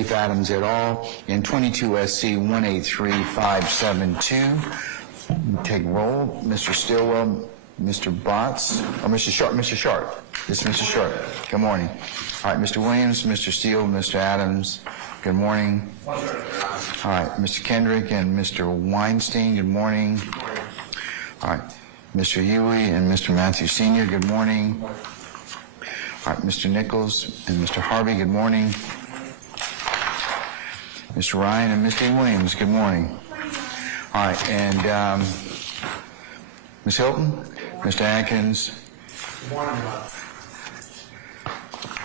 Relief Adams et al. in 22 SC 183572. Take roll. Mr. Stillwell, Mr. Botts, or Mr. Sharp. Mr. Sharp. This is Mr. Sharp. Good morning. All right, Mr. Williams, Mr. Steele, Mr. Adams. Good morning. All right, Mr. Kendrick and Mr. Weinstein. Good morning. Good morning. All right, Mr. Huey and Mr. Matthew Sr. Good morning. All right, Mr. Nichols and Mr. Harvey. Good morning. Mr. Ryan and Mr. Williams. Good morning. All right, and Ms. Hilton, Mr. Atkins. Good morning.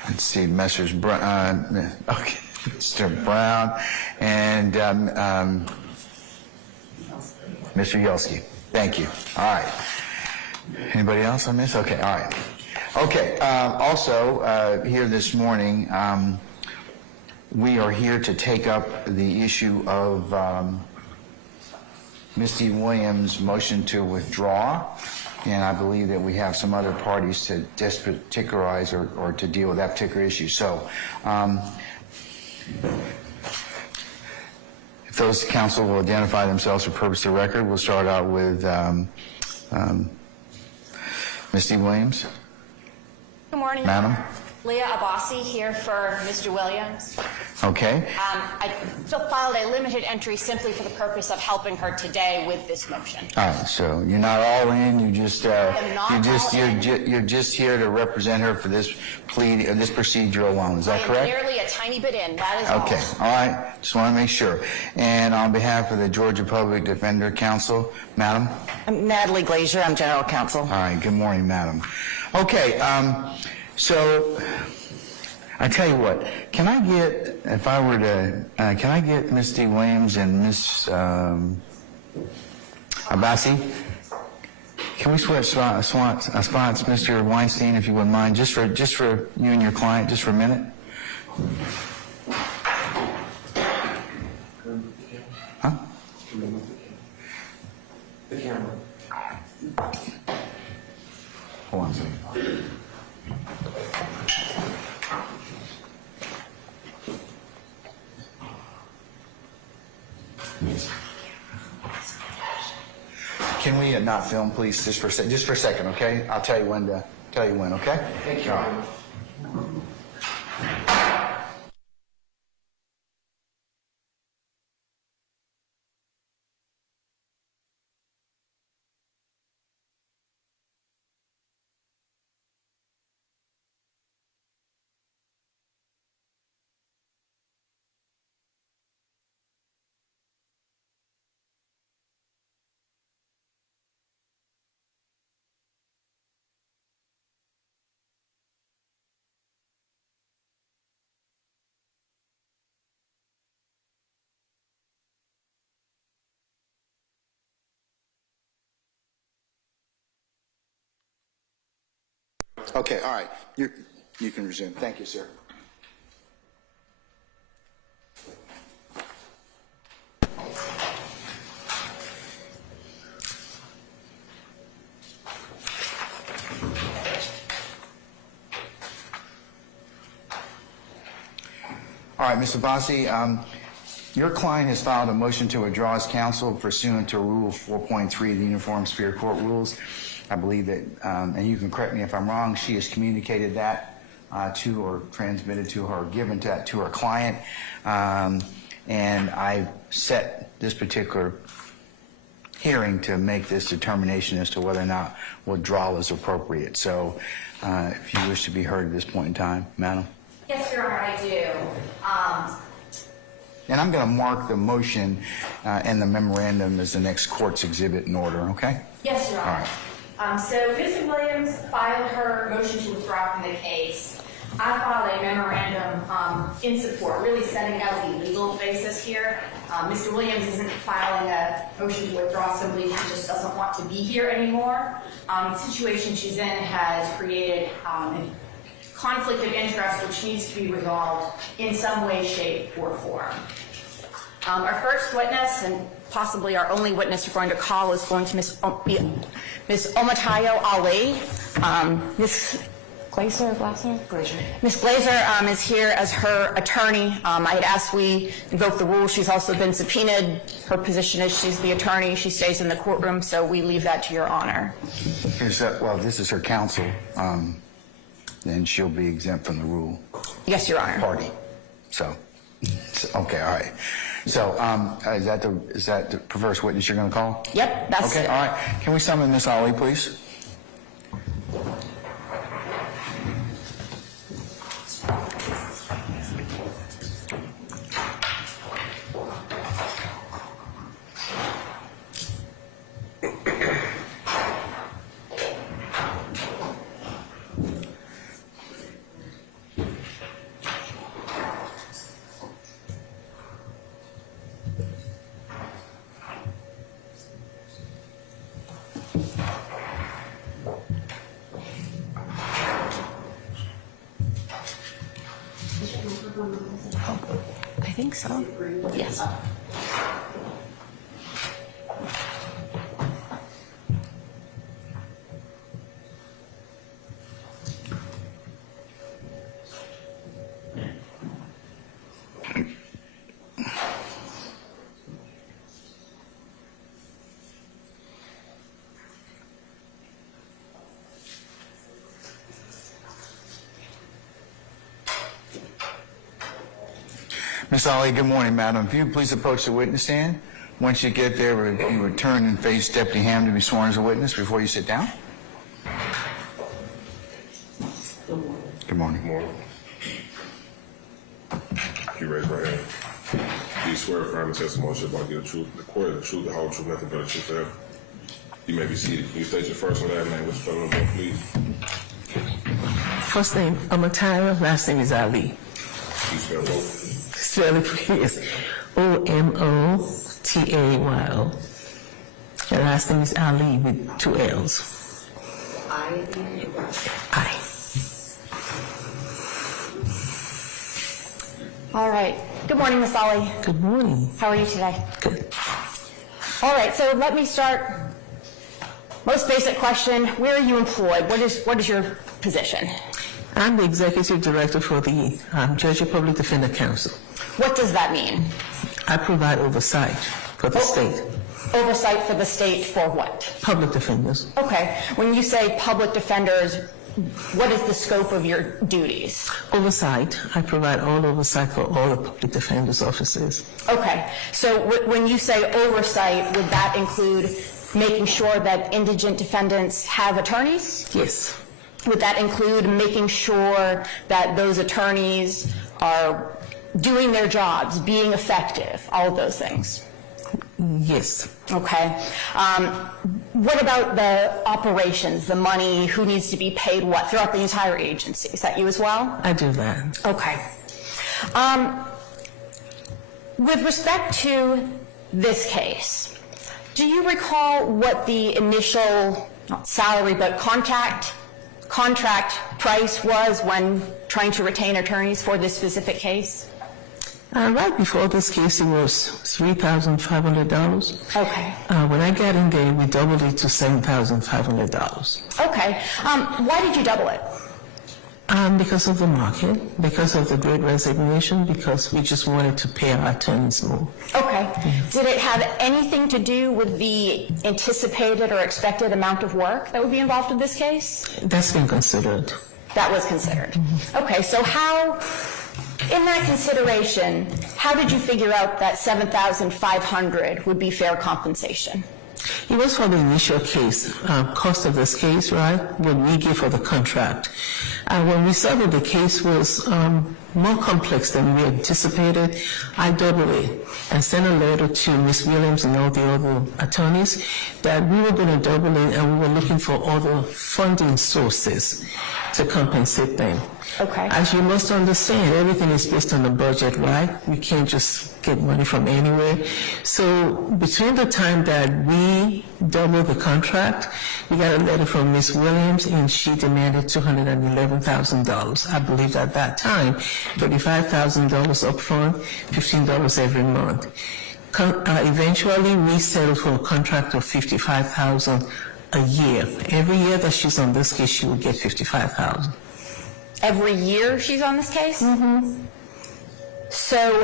Let's see, Messrs. Brown, okay, Mr. Brown and Mr. Yelsky. Thank you. All right. Anybody else on this? Okay. All right. Okay. Also, here this morning, we are here to take up the issue of Misty Williams' motion to withdraw, and I believe that we have some other parties to just particularize or to deal with that particular issue. So, if those counsel will identify themselves for purpose of the record, we'll start out with Misty Williams. Good morning, Madam. Leah Abbasi here for Mr. Williams. Okay. I filed a limited entry simply for the purpose of helping her today with this motion. All right. So you're not all in. You just you're just here to represent her for this plea, this procedure alone. Is that correct? Nearly a tiny bit in. That is okay. All right. Just want to make sure. And on behalf of the Georgia Public Defender Council, Madam. I'm Natalie Glazier. I'm General Counsel. All right. Good morning, Madam. Okay. So, I tell you what, can I get, if I were to, can I get Misty Williams and Miss Abbasi? Can we switch spots, Mr. Weinstein, if you wouldn't mind, just for you and your client, just for a minute? Huh? The camera. Hold on a second. Can we not film, please, just for a second, okay? I'll tell you when, okay? Thank you. All right. Okay, all right. You can resume. Thank you, sir. All right, Mr. Abbasi, your client has filed a motion to withdraw his counsel pursuant to Rule 4.3 of the Uniform Superior Court Rules. I believe that, and you can correct me if I'm wrong, she has communicated that to or transmitted to her or given that to her client. And I set this particular hearing to make this determination as to whether or not withdrawal is appropriate. So if you wish to be heard at this point in time, Madam. Yes, Your Honor, I do. And I'm going to mark the motion and the memorandum as the next court's exhibit in order, okay? Yes, Your Honor. All right. So Mr. Williams filed her motion to withdraw from the case. I filed a memorandum in support, really setting out the legal basis here. Mr. Williams isn't filing a motion to withdraw simply, she just doesn't want to be here anymore. The situation she's in has created a conflict of interest which needs to be resolved in some way, shape, or form. Our first witness, and possibly our only witness we're going to call, is going to Ms. Omatayo Ali. Ms. Glazer. Ms. Glazer is here as her attorney. I had asked we invoke the rules. She's also been subpoenaed. Her position is she's the attorney. She stays in the courtroom, so we leave that to your honor. Well, this is her counsel. Then she'll be exempt from the rule. Yes, Your Honor. Party. So, okay, all right. So, is that the perverse witness you're going to call? Yep, that's Okay, all right. Can we summon Miss Ali, please? I think so. Yes. Miss Ali, good morning, madam. If you please approach the witness stand. Once you get there, you return and face Deputy Ham to be sworn as a witness before you sit down. Good morning. Good morning. You raise your hand. Do you swear affirm the testimony shall give the truth, the court, the truth, the whole truth, nothing but the truth forever? You may be seated. Can you state your first and last name? What's your phone number, please? First name Amataya, last name is Ali. Can you spell both? Spell it please. O-M-O-T-A-Y-O. And last name is Ali with 2 L's. I. All right. Good morning, Miss Ali. Good morning. How are you today? Good. All right, so let me start. Most basic question, where are you employed? What is your position? I'm the executive director for the Georgia Public Defender Council. What does that mean? I provide oversight for the state. Oversight for the state for what? Public defenders. Okay. When you say public defenders, what is the scope of your duties? Oversight. I provide all oversight for all the public defenders' offices. Okay. So when you say oversight, would that include making sure that indigent defendants have attorneys? Yes. Would that include making sure that those attorneys are doing their jobs, being effective, all of those things? Yes. Okay. What about the operations, the money, who needs to be paid what throughout the entire agency? Is that you as well? I do that. Okay. With respect to this case, do you recall what the initial, not salary, but contract price was when trying to retain attorneys for this specific case? Right before this case, it was $3,500. Okay. When I got in there, we doubled it to $7,500. Okay. Why did you double it? Because of the market, because of the Great Resignation, because we just wanted to pay our attorneys more. Okay. Did it have anything to do with the anticipated or expected amount of work that would be involved in this case? That's been considered. That was considered. Mm-hmm. Okay, so how, in that consideration, how did you figure out that $7,500 would be fair compensation? It was for the initial case, cost of this case, right, what we gave for the contract. When we saw that the case was more complex than we anticipated, I doubled it and sent a letter to Ms. Williams and all the other attorneys that we were going to double it and we were looking for other funding sources to compensate them. Okay. As you must understand, everything is based on the budget, right? We can't just get money from anywhere. So between the time that we doubled the contract, we got a letter from Ms. Williams and she demanded $211,000. I believe at that time, $35,000 up front, $15 every month. Eventually, we settled for a contract of $55,000 a year. Every year that she's on this case, she will get $55,000. Every year she's on this case? Mm-hmm. So,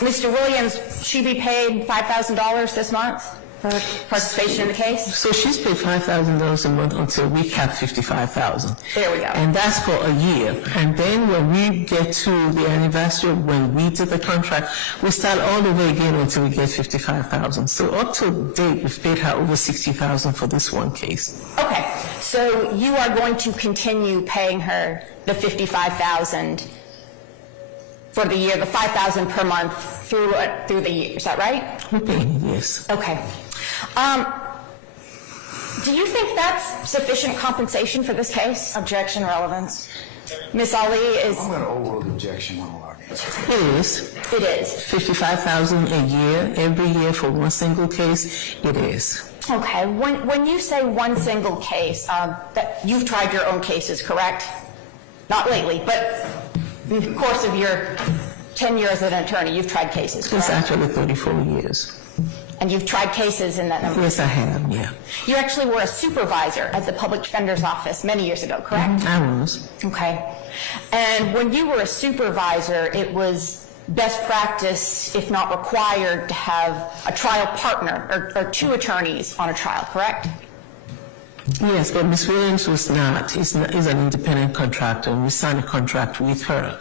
Mr. Williams, she be paid $5,000 this month for participation in the case? So she's paid $5,000 a month until we cap $55,000. There we go. And that's for a year. And then when we get to the anniversary, when we did the contract, we start all over again until we get $55,000. So up to date, we've paid her over $60,000 for this one case. Okay, so you are going to continue paying her the $55,000 for the year, the $5,000 per month through the year, is that right? We're paying, yes. Okay. Do you think that's sufficient compensation for this case? Objection, relevance. Ms. Ali is... I'm going to overrule the objection on all arguments. It is. It is. $55,000 a year, every year for one single case, it is. Okay, when you say one single case, that you've tried your own cases, correct? Not lately, but in the course of your 10 years as an attorney, you've tried cases, correct? It's actually 34 years. And you've tried cases in that number? Yes, I have, yeah. You actually were a supervisor at the Public Defender's Office many years ago, correct? I was. Okay. And when you were a supervisor, it was best practice, if not required, to have a trial partner or two attorneys on a trial, correct? Yes, but Ms. Williams was not. Is an independent contractor. We signed a contract with her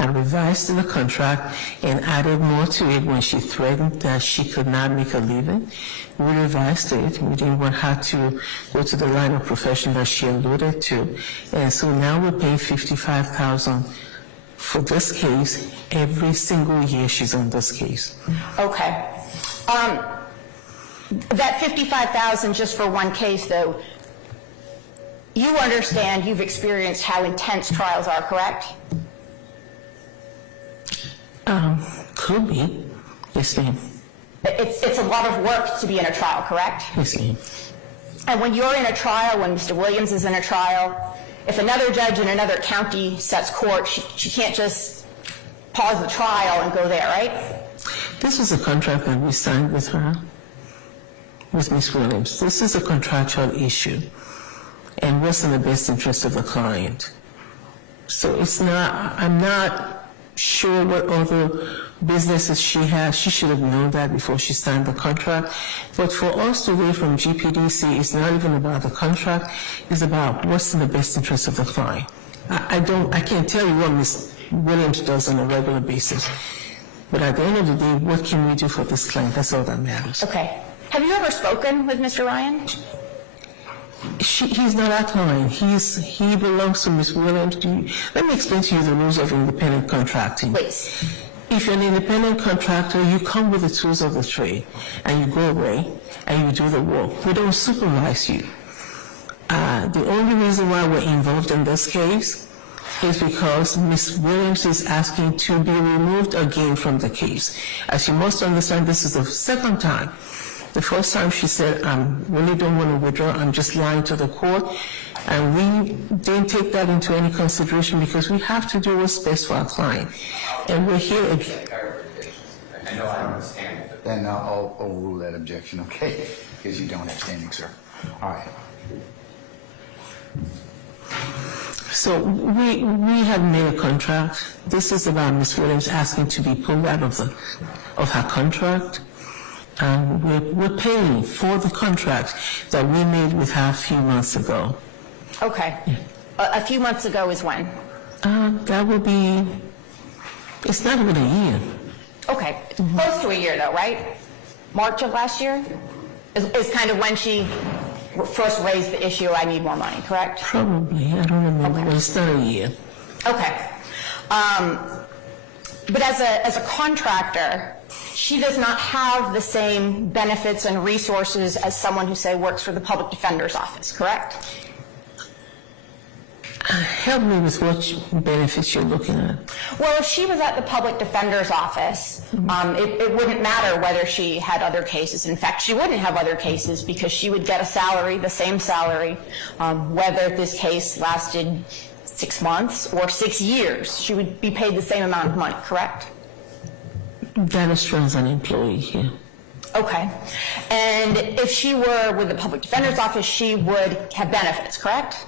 and revised the contract and added more to it when she threatened that she could not make a living. We revised it. We didn't want her to go to the line of profession that she alluded to. And so now we're paying $55,000 for this case every single year she's on this case. Okay. That $55,000 just for one case, though, you understand, you've experienced how intense trials are, correct? Could be. Yes, ma'am. It's a lot of work to be in a trial, correct? Yes, ma'am. And when you're in a trial, when Mr. Williams is in a trial, if another judge in another county sets court, she can't just pause the trial and go there, right? This is a contract that we signed with her, with Ms. Williams. This is a contractual issue, and what's in the best interest of the client. So it's not, I'm not sure what other businesses she has. She should have known that before she signed the contract. But for us to wait from GPDC, it's not even about the contract, it's about what's in the best interest of the client. I can't tell you what Ms. Williams does on a regular basis. But at the end of the day, what can we do for this client? That's all that matters. Okay. Have you ever spoken with Mr. Ryan? He's not our client. He belongs to Ms. Williams. Let me explain to you the rules of independent contracting. Please. If you're an independent contractor, you come with the tools of the trade, and you go away, and you do the work. We don't supervise you. The only reason why we're involved in this case is because Ms. Williams is asking to be removed again from the case. As you must understand, this is the second time. The first time she said, I really don't want to withdraw, I'm just lying to the court. And we didn't take that into any consideration because we have to do what's best for our client. And we're here again. I know I don't understand it. Then I'll overrule that objection, okay? Because you don't have standing, sir. All right. So we have made a contract. This is about Ms. Williams asking to be pulled out of her contract. We're paying for the contract that we made with her a few months ago. Okay. A few months ago is when? That will be, it's not even a year. Okay. Close to a year, though, right? March of last year is kind of when she first raised the issue, I need more money, correct? Probably, I don't remember, but it's not a year. Okay. But as a contractor, she does not have the same benefits and resources as someone who, say, works for the Public Defender's Office, correct? Help me with what benefits you're looking at. Well, if she was at the Public Defender's Office, it wouldn't matter whether she had other cases. In fact, she wouldn't have other cases because she would get a salary, the same salary, whether this case lasted 6 months or 6 years. She would be paid the same amount of money, correct? That is true as an employee here. Okay. And if she were with the Public Defender's Office, she would have benefits, correct?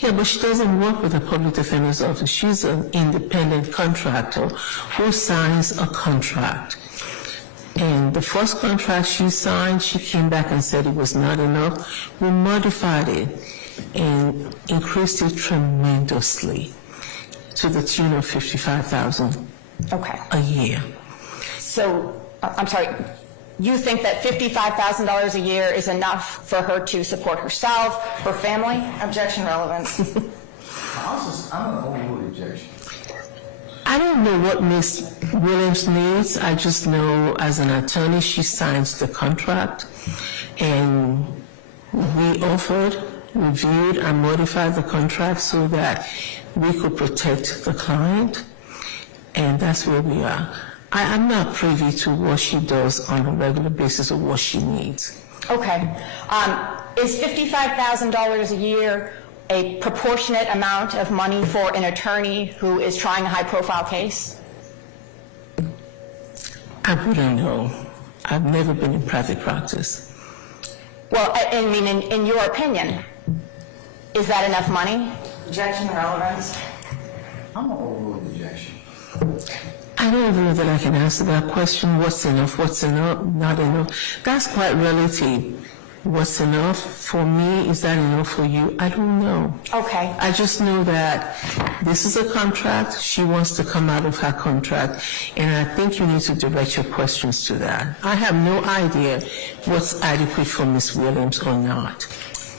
Yeah, but she doesn't work with the public defender's office. She's an independent contractor who signs a contract. And the first contract she signed, she came back and said it was not enough. We modified it and increased it tremendously to the tune of $55,000 Okay. a year. So, I'm sorry, you think that $55,000 a year is enough for her to support herself, her family? Objection relevance. I'm an overruled objection. I don't know what Ms. Williams needs. I just know as an attorney, she signs the contract. And we offered, reviewed, and modified the contract so that we could protect the client. And that's where we are. I'm not privy to what she does on a regular basis or what she needs. Okay. Is $55,000 a year a proportionate amount of money for an attorney who is trying a high-profile case? I wouldn't know. I've never been in private practice. Well, I mean, in your opinion, is that enough money? Objection relevance. I'm an overruled objection. I don't even know that I can answer that question. What's enough? What's enough? Not enough? That's quite relative. What's enough for me? Is that enough for you? I don't know. Okay. I just know that this is a contract. She wants to come out of her contract, and I think you need to direct your questions to that. I have no idea what's adequate for Ms. Williams or not.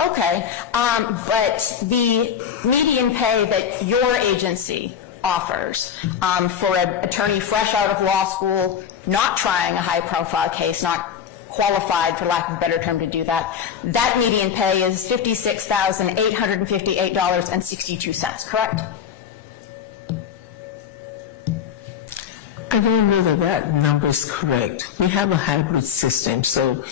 Okay, but the median pay that your agency offers for an attorney fresh out of law school, not trying a high-profile case, not qualified, for lack of a better term, to do that, that median pay is $56,858.62, correct? I don't know that that number is correct. We have a hybrid system, so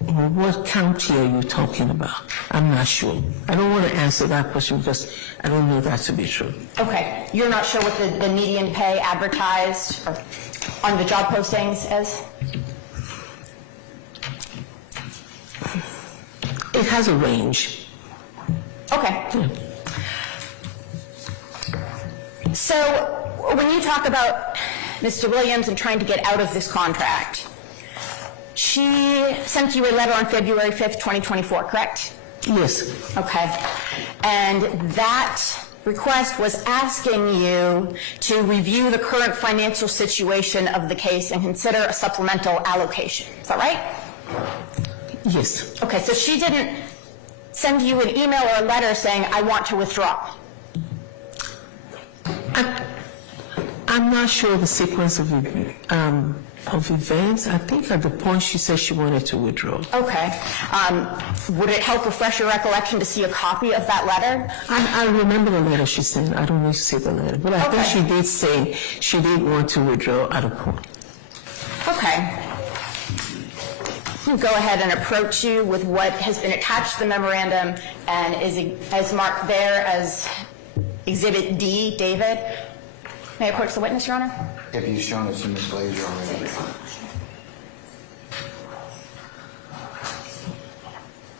what county are you talking about? I'm not sure. I don't want to answer that question because I don't know that to be true. Okay, you're not sure what the median pay advertised or on the job postings is? It has a range. Okay. So when you talk about Mr. Williams and trying to get out of this contract, she sent you a letter on February 5th, 2024, correct? Yes. Okay. And that request was asking you to review the current financial situation of the case and consider a supplemental allocation. Is that right? Yes. Okay, so she didn't send you an email or a letter saying, I want to withdraw. I'm not sure the sequence of events. I think at the point she said she wanted to withdraw. Okay. Would it help refresh your recollection to see a copy of that letter? I remember the letter she sent. I don't need to see the letter. But I think she did say she did want to withdraw at a point. Okay. I'll go ahead and approach you with what has been attached to the memorandum and is marked there as Exhibit D, David. May I approach the witness, Your Honor? Have you shown it to Ms. Glazer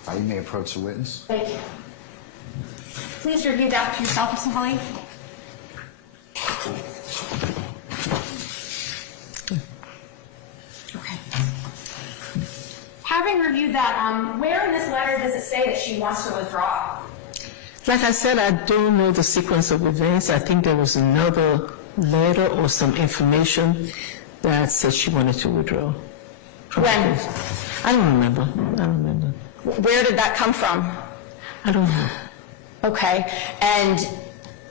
already? You may approach the witness. Thank you. Please review that to yourself, Mr. Holly. Okay. Having reviewed that, where in this letter does it say that she wants to withdraw? Like I said, I don't know the sequence of events. I think there was another letter or some information that said she wanted to withdraw. When? I don't remember. Where did that come from? I don't know. Okay. And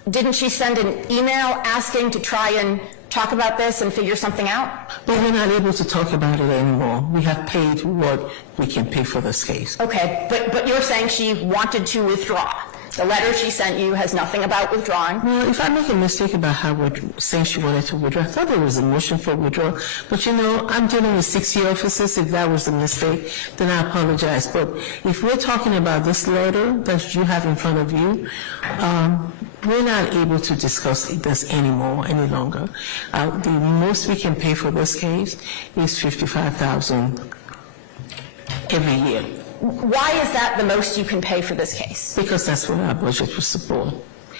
didn't she send an email asking to try and talk about this and figure something out? But we're not able to talk about it anymore. We have paid what we can pay for this case. Okay, but you're saying she wanted to withdraw. The letter she sent you has nothing about withdrawing. Well, if I make a mistake about how we're saying she wanted to withdraw, I thought there was a motion for withdrawal. But I'm dealing with 6-year officers. If that was a mistake, then I apologize. But if we're talking about this letter that you have in front of you, we're not able to discuss this any longer. The most we can pay for this case is $55,000 every year. Why is that the most you can pay for this case? Because that's what our budget will support.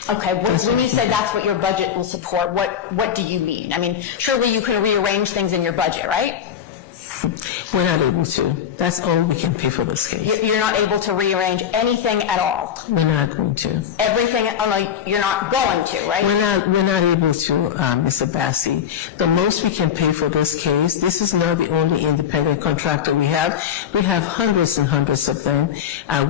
Okay, when you say that's what your budget will support, what do you mean? I mean, surely you can rearrange things in your budget, right? We're not able to. That's all we can pay for this case. You're not able to rearrange anything at all? We're not going to. Everything, you're not going to, right? We're not able to, Mr. Bassi. The most we can pay for this case, this is not the only independent contractor we have. We have hundreds and hundreds of them.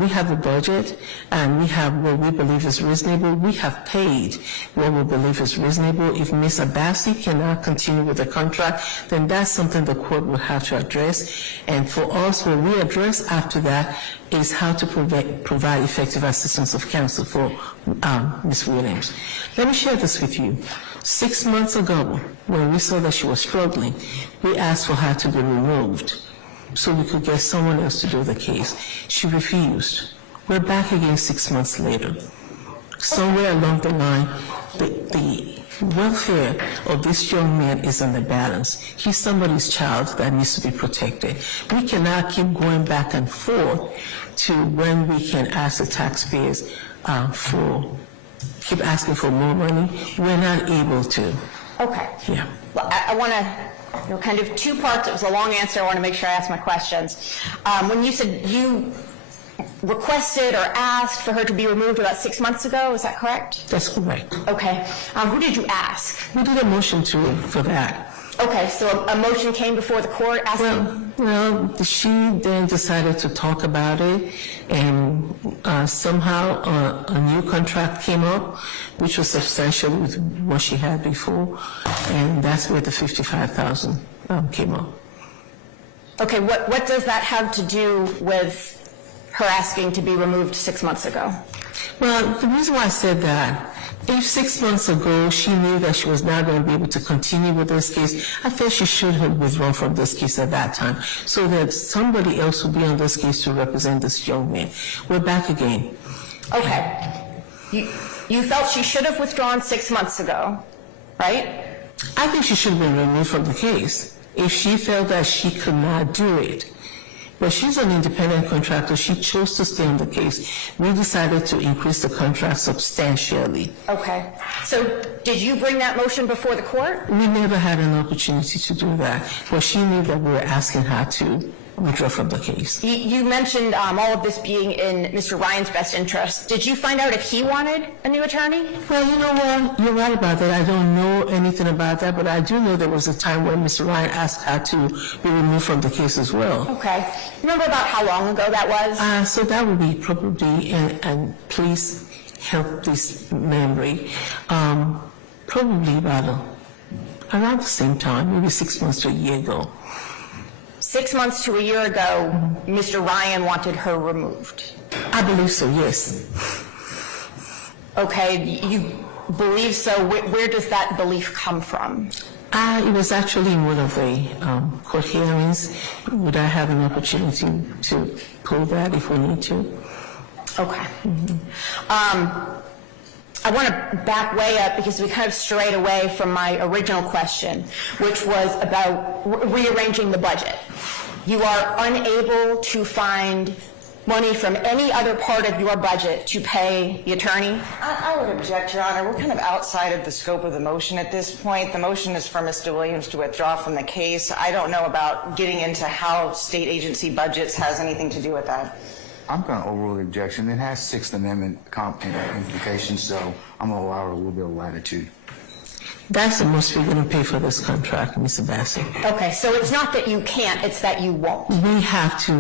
We have a budget, and we have what we believe is reasonable. We have paid what we believe is reasonable. If Ms. Abassi cannot continue with the contract, then that's something the court will have to address. And for us, what we address after that is how to provide effective assistance of counsel for Ms. Williams. Let me share this with you. 6 months ago, when we saw that she was struggling, we asked for her to be removed so we could get someone else to do the case. She refused. We're back again 6 months later. Somewhere along the line, the welfare of this young man is in the balance. He's somebody's child that needs to be protected. We cannot keep going back and forth to when we can ask the taxpayers keep asking for more money. We're not able to. Okay. Yeah. Well, I want to, kind of two parts. It was a long answer. I want to make sure I ask my questions. When you said you requested or asked for her to be removed about 6 months ago, is that correct? That's correct. Okay. Who did you ask? We did a motion for that. Okay, so a motion came before the court asking... Well, she then decided to talk about it, and somehow a new contract came up, which was substantial with what she had before, and that's where the $55,000 came up. Okay, what does that have to do with her asking to be removed 6 months ago? Well, the reason why I said that, if 6 months ago she knew that she was not going to be able to continue with this case, I felt she should have withdrawn from this case at that time so that somebody else would be on this case to represent this young man. We're back again. Okay. You felt she should have withdrawn 6 months ago, right? I think she should have been removed from the case if she felt that she could not do it. But she's an independent contractor. She chose to stay on the case. We decided to increase the contract substantially. Okay. So did you bring that motion before the court? We never had an opportunity to do that, but she knew that we were asking her to withdraw from the case. You mentioned all of this being in Mr. Ryan's best interest. Did you find out if he wanted a new attorney? Well, you know what? You're right about that. I don't know anything about that, but I do know there was a time when Mr. Ryan asked her to be removed from the case as well. Okay. Remember about how long ago that was? So that would be probably, and please help this memory, probably about around the same time, maybe 6 months to a year ago. 6 months to a year ago, Mr. Ryan wanted her removed. I believe so, yes. Okay, you believe so. Where does that belief come from? It was actually in one of the court hearings. Would I have an opportunity to pull that if we need to? Okay. I want to back way up because we kind of strayed away from my original question, which was about rearranging the budget. You are unable to find money from any other part of your budget to pay the attorney? I would object, Your Honor. We're kind of outside of the scope of the motion at this point. The motion is for Mr. Williams to withdraw from the case. I don't know about getting into how state agency budgets has anything to do with that. I'm going to overrule the objection. It has Sixth Amendment implications, so I'm going to allow her a little bit of latitude. That's the most we're going to pay for this contract, Mr. Bassett. Okay, so it's not that you can't, it's that you won't. We have to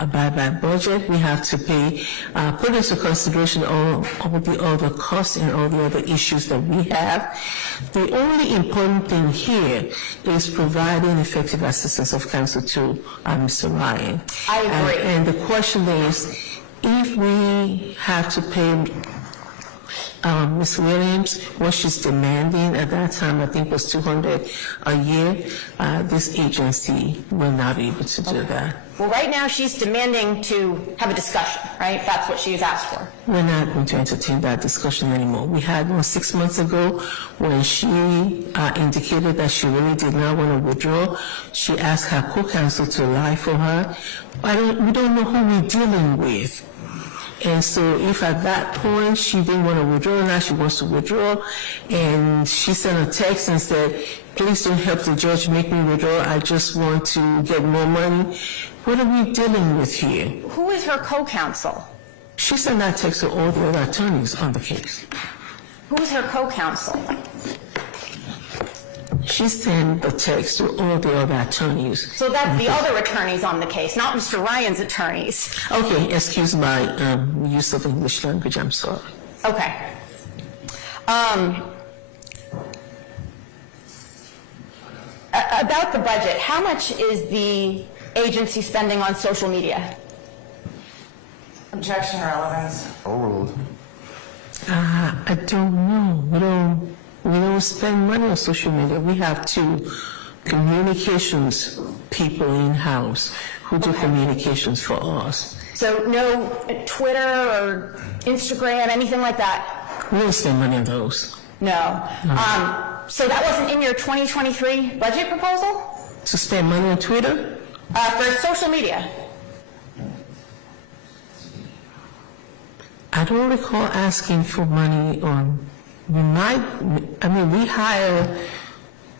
abide by budget. We have to pay, put into consideration all the other costs and all the other issues that we have. The only important thing here is providing effective assistance of counsel to Mr. Ryan. I agree. And the question is, if we have to pay Ms. Williams, what she's demanding at that time, I think was $200 a year. This agency will not be able to do that. Well, right now she's demanding to have a discussion, right? That's what she's asked for. We're not going to entertain that discussion anymore. We had one 6 months ago when she indicated that she really did not want to withdraw. She asked her co-counsel to lie for her. We don't know who we're dealing with. And so if at that point she didn't want to withdraw, now she wants to withdraw, and she sent a text and said, please don't help the judge make me withdraw, I just want to get more money. What are we dealing with here? Who is her co-counsel? She sent that text to all the other attorneys on the case. Who is her co-counsel? She sent the text to all the other attorneys. So that's the other attorneys on the case, not Mr. Ryan's attorneys. Okay, excuse my use of English language, I'm sorry. Okay. About the budget, how much is the agency spending on social media? Objection, relevance. Overruled. I don't know. We don't spend money on social media. We have 2 communications people in-house who do communications for us. So no Twitter or Instagram, anything like that? We don't spend money on those. No. So that wasn't in your 2023 budget proposal? To spend money on Twitter? For social media? I don't recall asking for money on, we hire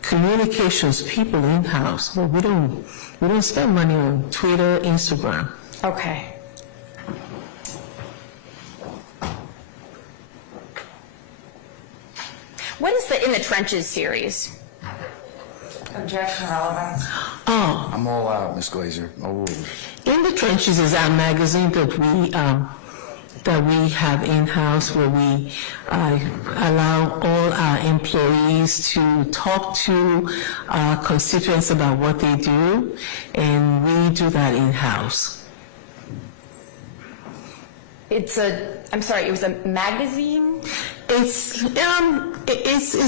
communications people in-house, but we don't spend money on Twitter, Instagram. Okay. What is the In the Trenches series? Objection, relevance. Oh, I'm all out, Ms. Glazer. Overruled. In the Trenches is our magazine that we have in-house, where we allow all our employees to talk to our constituents about what they do, and we do that in-house. I'm sorry, it was a magazine? It's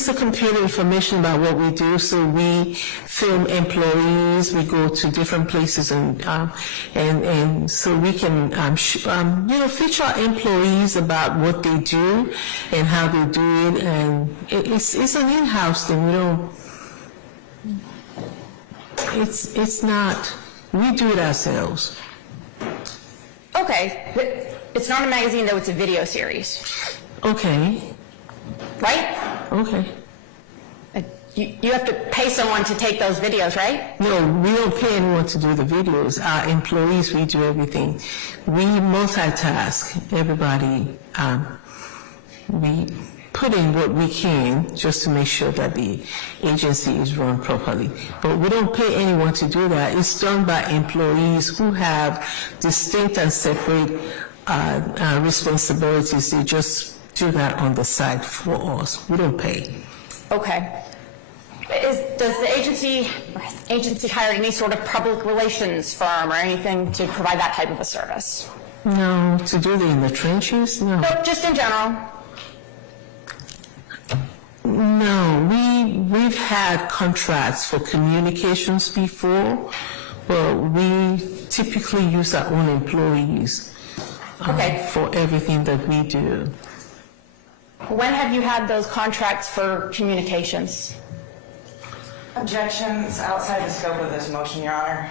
a computer information about what we do. So we film employees. We go to different places and so we can feature our employees about what they do and how they do it. And it's an in-house thing. We don't. It's not. We do it ourselves. Okay, but it's not a magazine though, it's a video series, Okay. right? Okay. You have to pay someone to take those videos, right? No, we don't pay anyone to do the videos. Our employees, we do everything. We multitask. Everybody, we put in what we can just to make sure that the agency is run properly. But we don't pay anyone to do that. It's done by employees who have distinct and separate responsibilities. They just do that on the side for us. We don't pay. Okay. Does the agency hire any sort of public relations firm or anything to provide that type of a service? No, to do it in the trenches? No. No, just in general. No, we've had contracts for communications before, but we typically use our own employees for everything that we do. When have you had those contracts for communications? Objections outside the scope of this motion, Your Honor.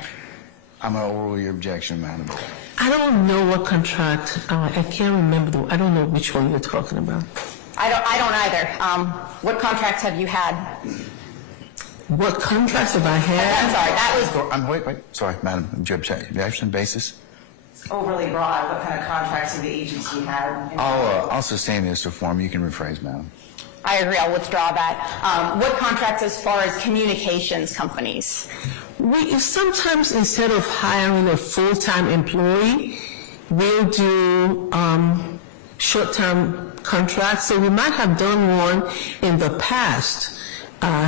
I'm going to overrule your objection, Madam. I don't know what contract, I can't remember, I don't know which one you're talking about. I don't either. What contracts have you had? What contracts have I I'm had? sorry, that was, Wait. Sorry, Madam. Objection basis? It's overly broad. What kind of contracts did the agency have? I'll sustain this reform. You can rephrase, Madam. I agree, I'll withdraw that. What contracts as far as communications companies? We sometimes, instead of hiring a full-time employee, we'll do short-term contracts. So we might have done one in the past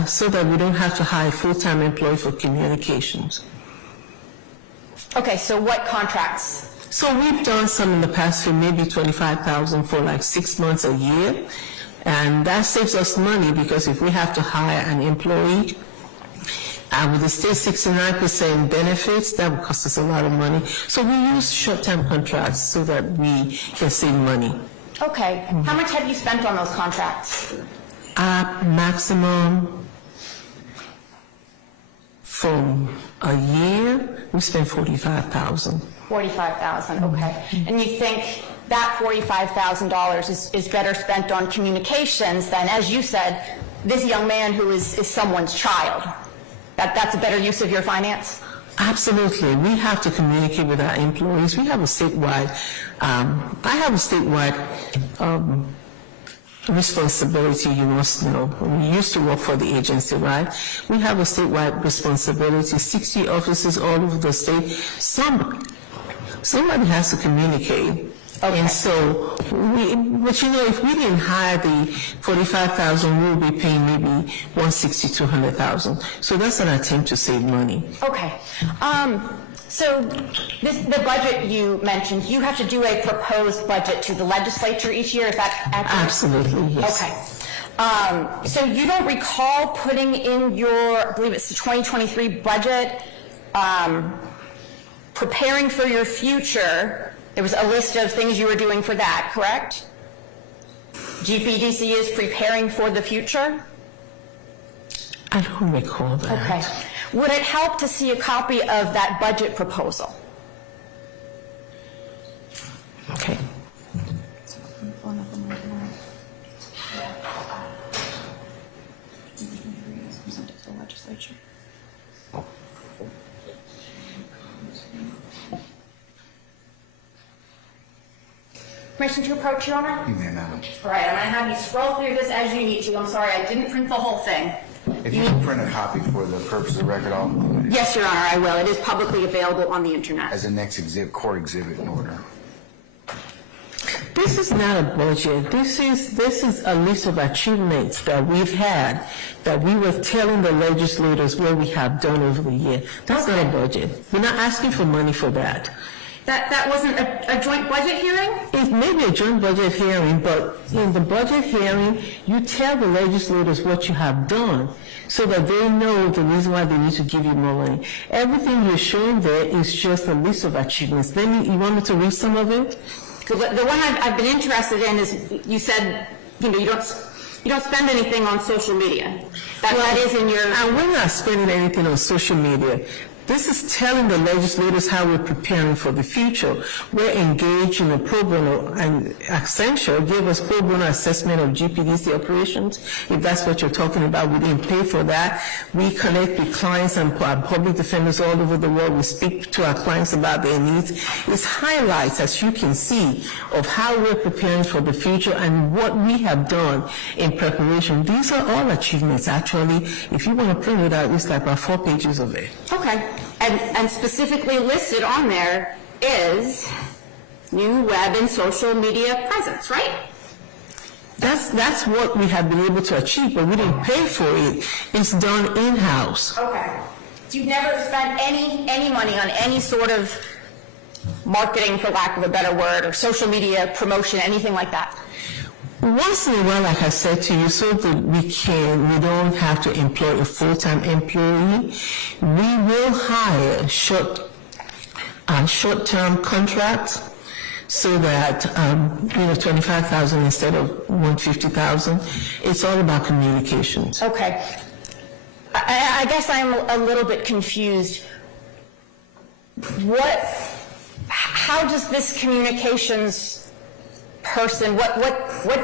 so that we don't have to hire a full-time employee for communications. Okay, so what contracts? So we've done some in the past for maybe $25,000 for like 6 months, a year. And that saves us money because if we have to hire an employee, With the state 69% benefits, that would cost us a lot of money. So we use short-term contracts so that we can save money. Okay. How much have you spent on those contracts? Maximum for a year, we spend $45,000. $45,000, okay. And you think that $45,000 is better spent on communications than, as you said, this young man who is someone's child? That's a better use of your finance? Absolutely. We have to communicate with our employees. We have a statewide, I have a statewide responsibility. You must know, we used to work for the agency, right? We have a statewide responsibility, 60 offices all over the state. Somebody has to communicate. Okay. And so, but you know, if we didn't hire the $45,000, we would be paying maybe $160,000 to $100,000. So that's an attempt to save money. Okay. So the budget you mentioned, you have to do a proposed budget to the legislature each year. Is that accurate? Absolutely, yes. Okay. So you don't recall putting in your, I believe it's the 2023 budget, preparing for your future. There was a list of things you were doing for that, correct? GPDC is preparing for the future? I don't recall that. Okay. Would it help to see a copy of that budget proposal? Okay. Permission to approach, Your Honor? You may, madam. All right, I'm going to have you scroll through this as you need to. I'm sorry, I didn't print the whole thing. If you can print a copy for the purpose of the record, I'll include it Yes, Your Honor, I will. It is publicly available on the internet. as the next court exhibit in order. This is not a budget. This is a list of achievements that we've had, that we were telling the legislators what we have done over the year. That's not a budget. We're not asking for money for that. That wasn't a joint budget hearing? It may be a joint budget hearing, but in the budget hearing, you tell the legislators what you have done so that they know the reason why they need to give you more money. Everything you're showing there is just a list of achievements. Then you want me to read some of it? The one I've been interested in is you said, you don't spend anything on social media. That is in your... And we're not spending anything on social media. This is telling the legislators how we're preparing for the future. We're engaged in a pro bono, and Accenture gave us pro bono assessment of GPDC operations. If that's what you're talking about, we didn't pay for that. We connect with clients and public defenders all over the world. We speak to our clients about their needs. It's highlights, as you can see, of how we're preparing for the future and what we have done in preparation. These are all achievements, actually. If you want to print it out, it's like about 4 pages of it. Okay. And specifically listed on there is new web and social media presence, right? That's what we have been able to achieve, but we didn't pay for it. It's done in-house. Okay. So you've never spent any money on any sort of marketing, for lack of a better word, or social media promotion, anything like that? Once in a while, like I said to you, so that we don't have to employ a full-time employee, we will hire short-term contracts so that, $25,000 instead of $150,000. It's all about communications. Okay. I guess I'm a little bit confused. How does this communications person, what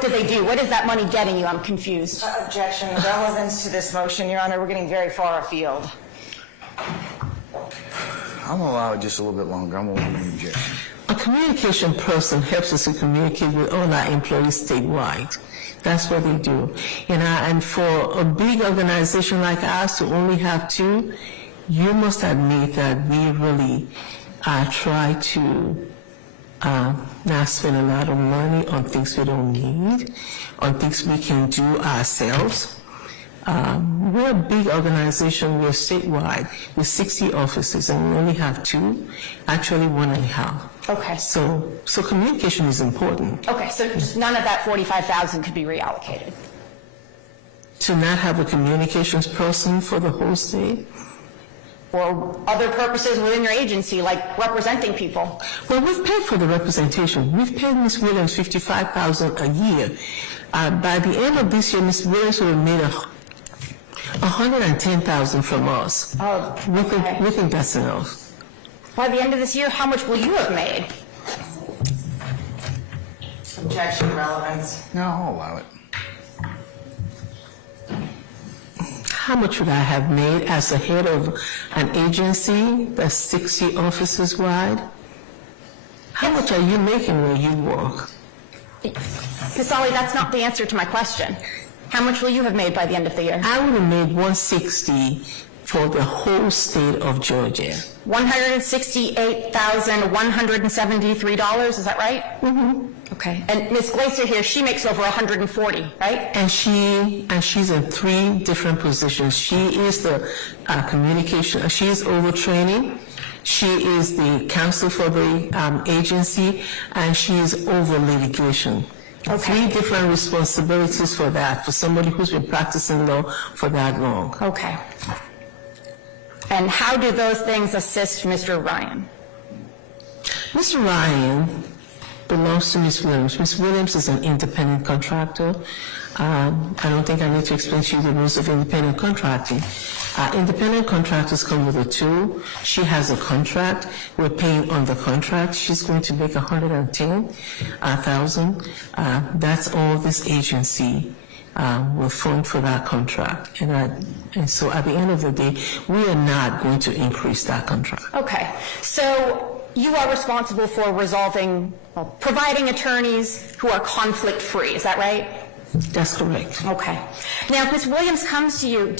do they do? What is that money getting you? I'm confused. Objection. Relevance to this motion, Your Honor. We're getting very far afield. I'm going to allow it just a little bit longer. I'm going to leave the objection. A communication person helps us to communicate with all our employees statewide. That's what they do. And for a big organization like ours to only have 2, you must admit that we really try to not spend a lot of money on things we don't need, on things we can do ourselves. We're a big organization. We're statewide with 60 offices, and we only have 2, actually 1.5. Okay. So communication is important. Okay, so just none of that $45,000 could be reallocated. To not have a communications person for the whole state? for other purposes within your agency, like representing people. Well, we've paid for the representation. We've paid Ms. Williams $55,000 a year. By the end of this year, Ms. Williams will have made $110,000 from us. Oh, We think that's enough. By the end of this year, how much will you have made? Objection, relevance. No, I'll allow it. How much would I have made as a head of an agency that's 60 offices wide? How much are you making where you work? Ms. Ali, that's not the answer to my question. How much will you have made by the end of the year? I would have made $160 for the whole state of Georgia. $168,173, is that right? Mm-hmm. Okay. And Ms. Glaser here, she makes over $140, right? And she's in 3 different positions. She is the communication, she is overtraining, she is the counsel for the agency, and she is over litigation. Okay. 3 different responsibilities for that, for somebody who's been practicing law for that long. Okay. And how do those things assist Mr. Ryan? Mr. Ryan belongs to Ms. Williams. Ms. Williams is an independent contractor. I don't think I need to explain to you the rules of independent contracting. Independent contractors come with a tool. She has a contract. We're paying on the contract. She's going to make $110,000. That's all this agency will fund for that contract. And so at the end of the day, we are not going to increase that contract. Okay. So you are responsible for providing attorneys who are conflict-free, is that right? That's correct. Okay. Now, if Ms. Williams comes to you,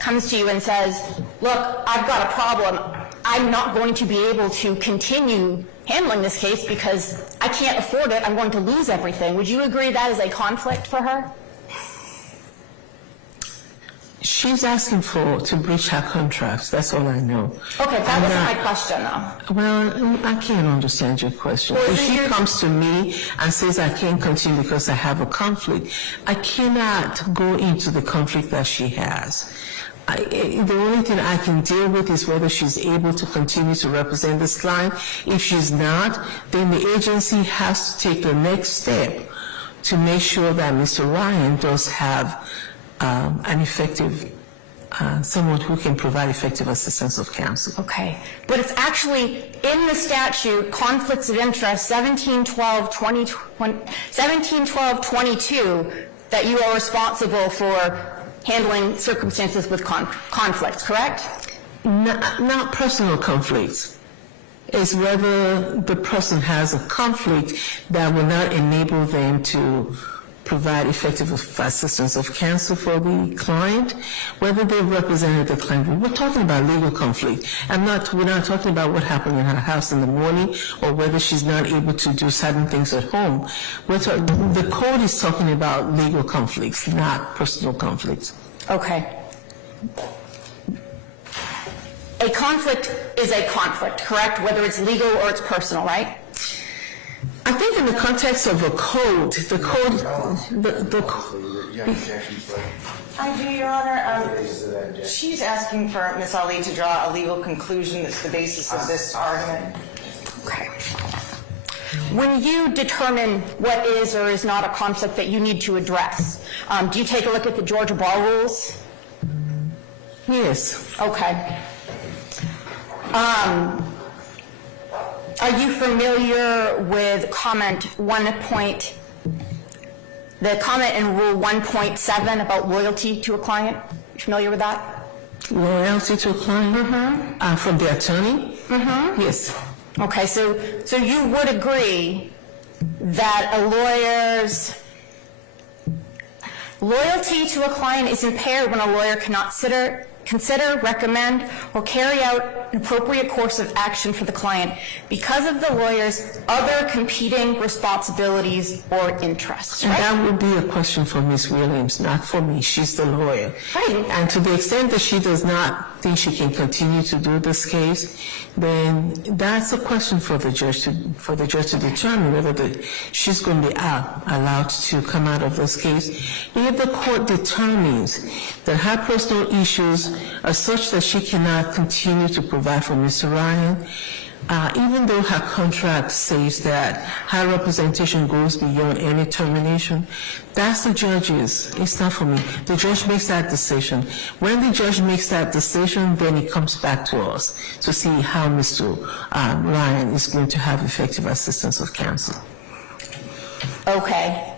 comes to you and says, look, I've got a problem. I'm not going to be able to continue handling this case because I can't afford it. I'm going to lose everything. Would you agree that is a conflict for her? She's asking to breach her contracts. That's all I know. Okay, that wasn't my question, though. Well, I can't understand your question. Well, if she comes to me and says I can't continue because I have a conflict, I cannot go into the conflict that she has. The only thing I can deal with is whether she's able to continue to represent this client. If she's not, then the agency has to take the next step to make sure that Mr. Ryan does have an effective, someone who can provide effective assistance of counsel. Okay, but it's actually in the statute, conflicts of interest, 1712-22, that you are responsible for handling circumstances with conflicts, correct? Not personal conflicts. It's whether the person has a conflict that will not enable them to provide effective assistance of counsel for the client, whether they've represented the client. We're talking about legal conflict. We're not talking about what happened in her house in the morning or whether she's not able to do certain things at home. The code is talking about legal conflicts, not personal conflicts. Okay. A conflict is a conflict, correct? Whether it's legal or it's personal, right? I think in the context of a code, You have objections, but I do, Your Honor. She's asking for Ms. Ali to draw a legal conclusion that's the basis of this argument. Okay. When you determine what is or is not a conflict that you need to address, do you take a look at the Georgia bar rules? Yes. Okay. Are you familiar with comment in Rule 1.7 about loyalty to a client? You familiar with that? Loyalty to a client? Mm-hmm. From the attorney? Mm-hmm. Yes. Okay, so you would agree that a lawyer's loyalty to a client is impaired when a lawyer cannot consider, recommend, or carry out an appropriate course of action for the client because of the lawyer's other competing responsibilities or interests, right? And that would be a question for Ms. Williams, not for me. She's the lawyer. Right. And to the extent that she does not think she can continue to do this case, then that's a question for the judge to determine whether she's going to be allowed to come out of this case. If the court determines that her personal issues are such that she cannot continue to provide for Mr. Ryan, even though her contract says that her representation goes beyond any termination, that's the judge's. It's not for me. The judge makes that decision. When the judge makes that decision, then it comes back to us to see how Mr. Ryan is going to have effective assistance of counsel. Okay.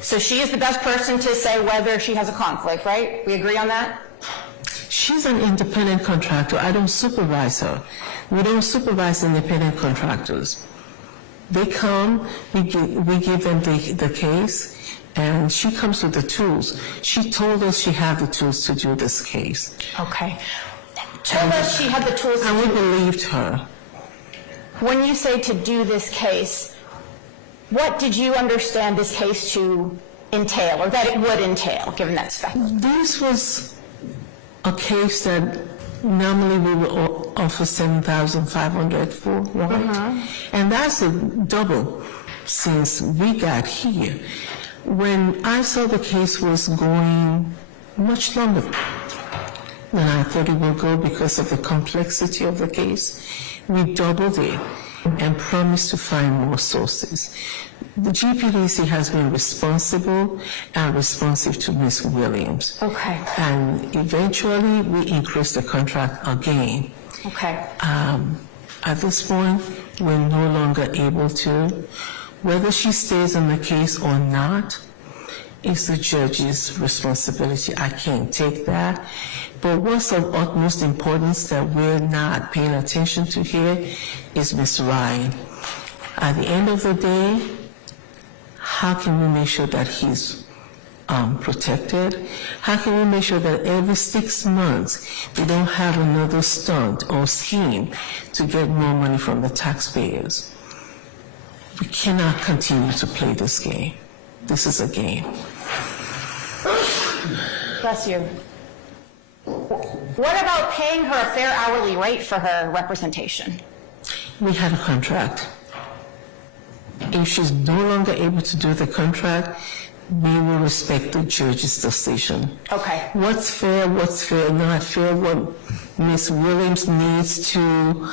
So she is the best person to say whether she has a conflict, right? We agree on that? She's an independent contractor. I don't supervise her. We don't supervise independent contractors. They come, we give them the case, and she comes with the tools. She told us she had the tools to do this case. Okay. Told us she had the tools to and we do. believed her. When you say to do this case, what did you understand this case to entail, or that it would entail, given that spec? This was a case that normally we will offer $7,500 for, right? And that's a double since we got here. When I saw the case was going much longer than I thought it would go because of the complexity of the case, we doubled it and promised to find more sources. The GPDC has been responsible and responsive to Ms. Williams. Okay. And eventually, we increased the contract again. Okay. At this point, we're no longer able to. Whether she stays on the case or not is the judge's responsibility. I can't take that. But what's of utmost importance that we're not paying attention to here is Ms. Ryan. At the end of the day, how can we make sure that he's protected? How can we make sure that every 6 months we don't have another stunt or scheme to get more money from the taxpayers? We cannot continue to play this game. This is a game. Bless you. What about paying her a fair hourly rate for her representation? We had a contract. If she's no longer able to do the contract, we will respect the judge's decision. Okay. What's fair, not fair, what Ms. Williams needs to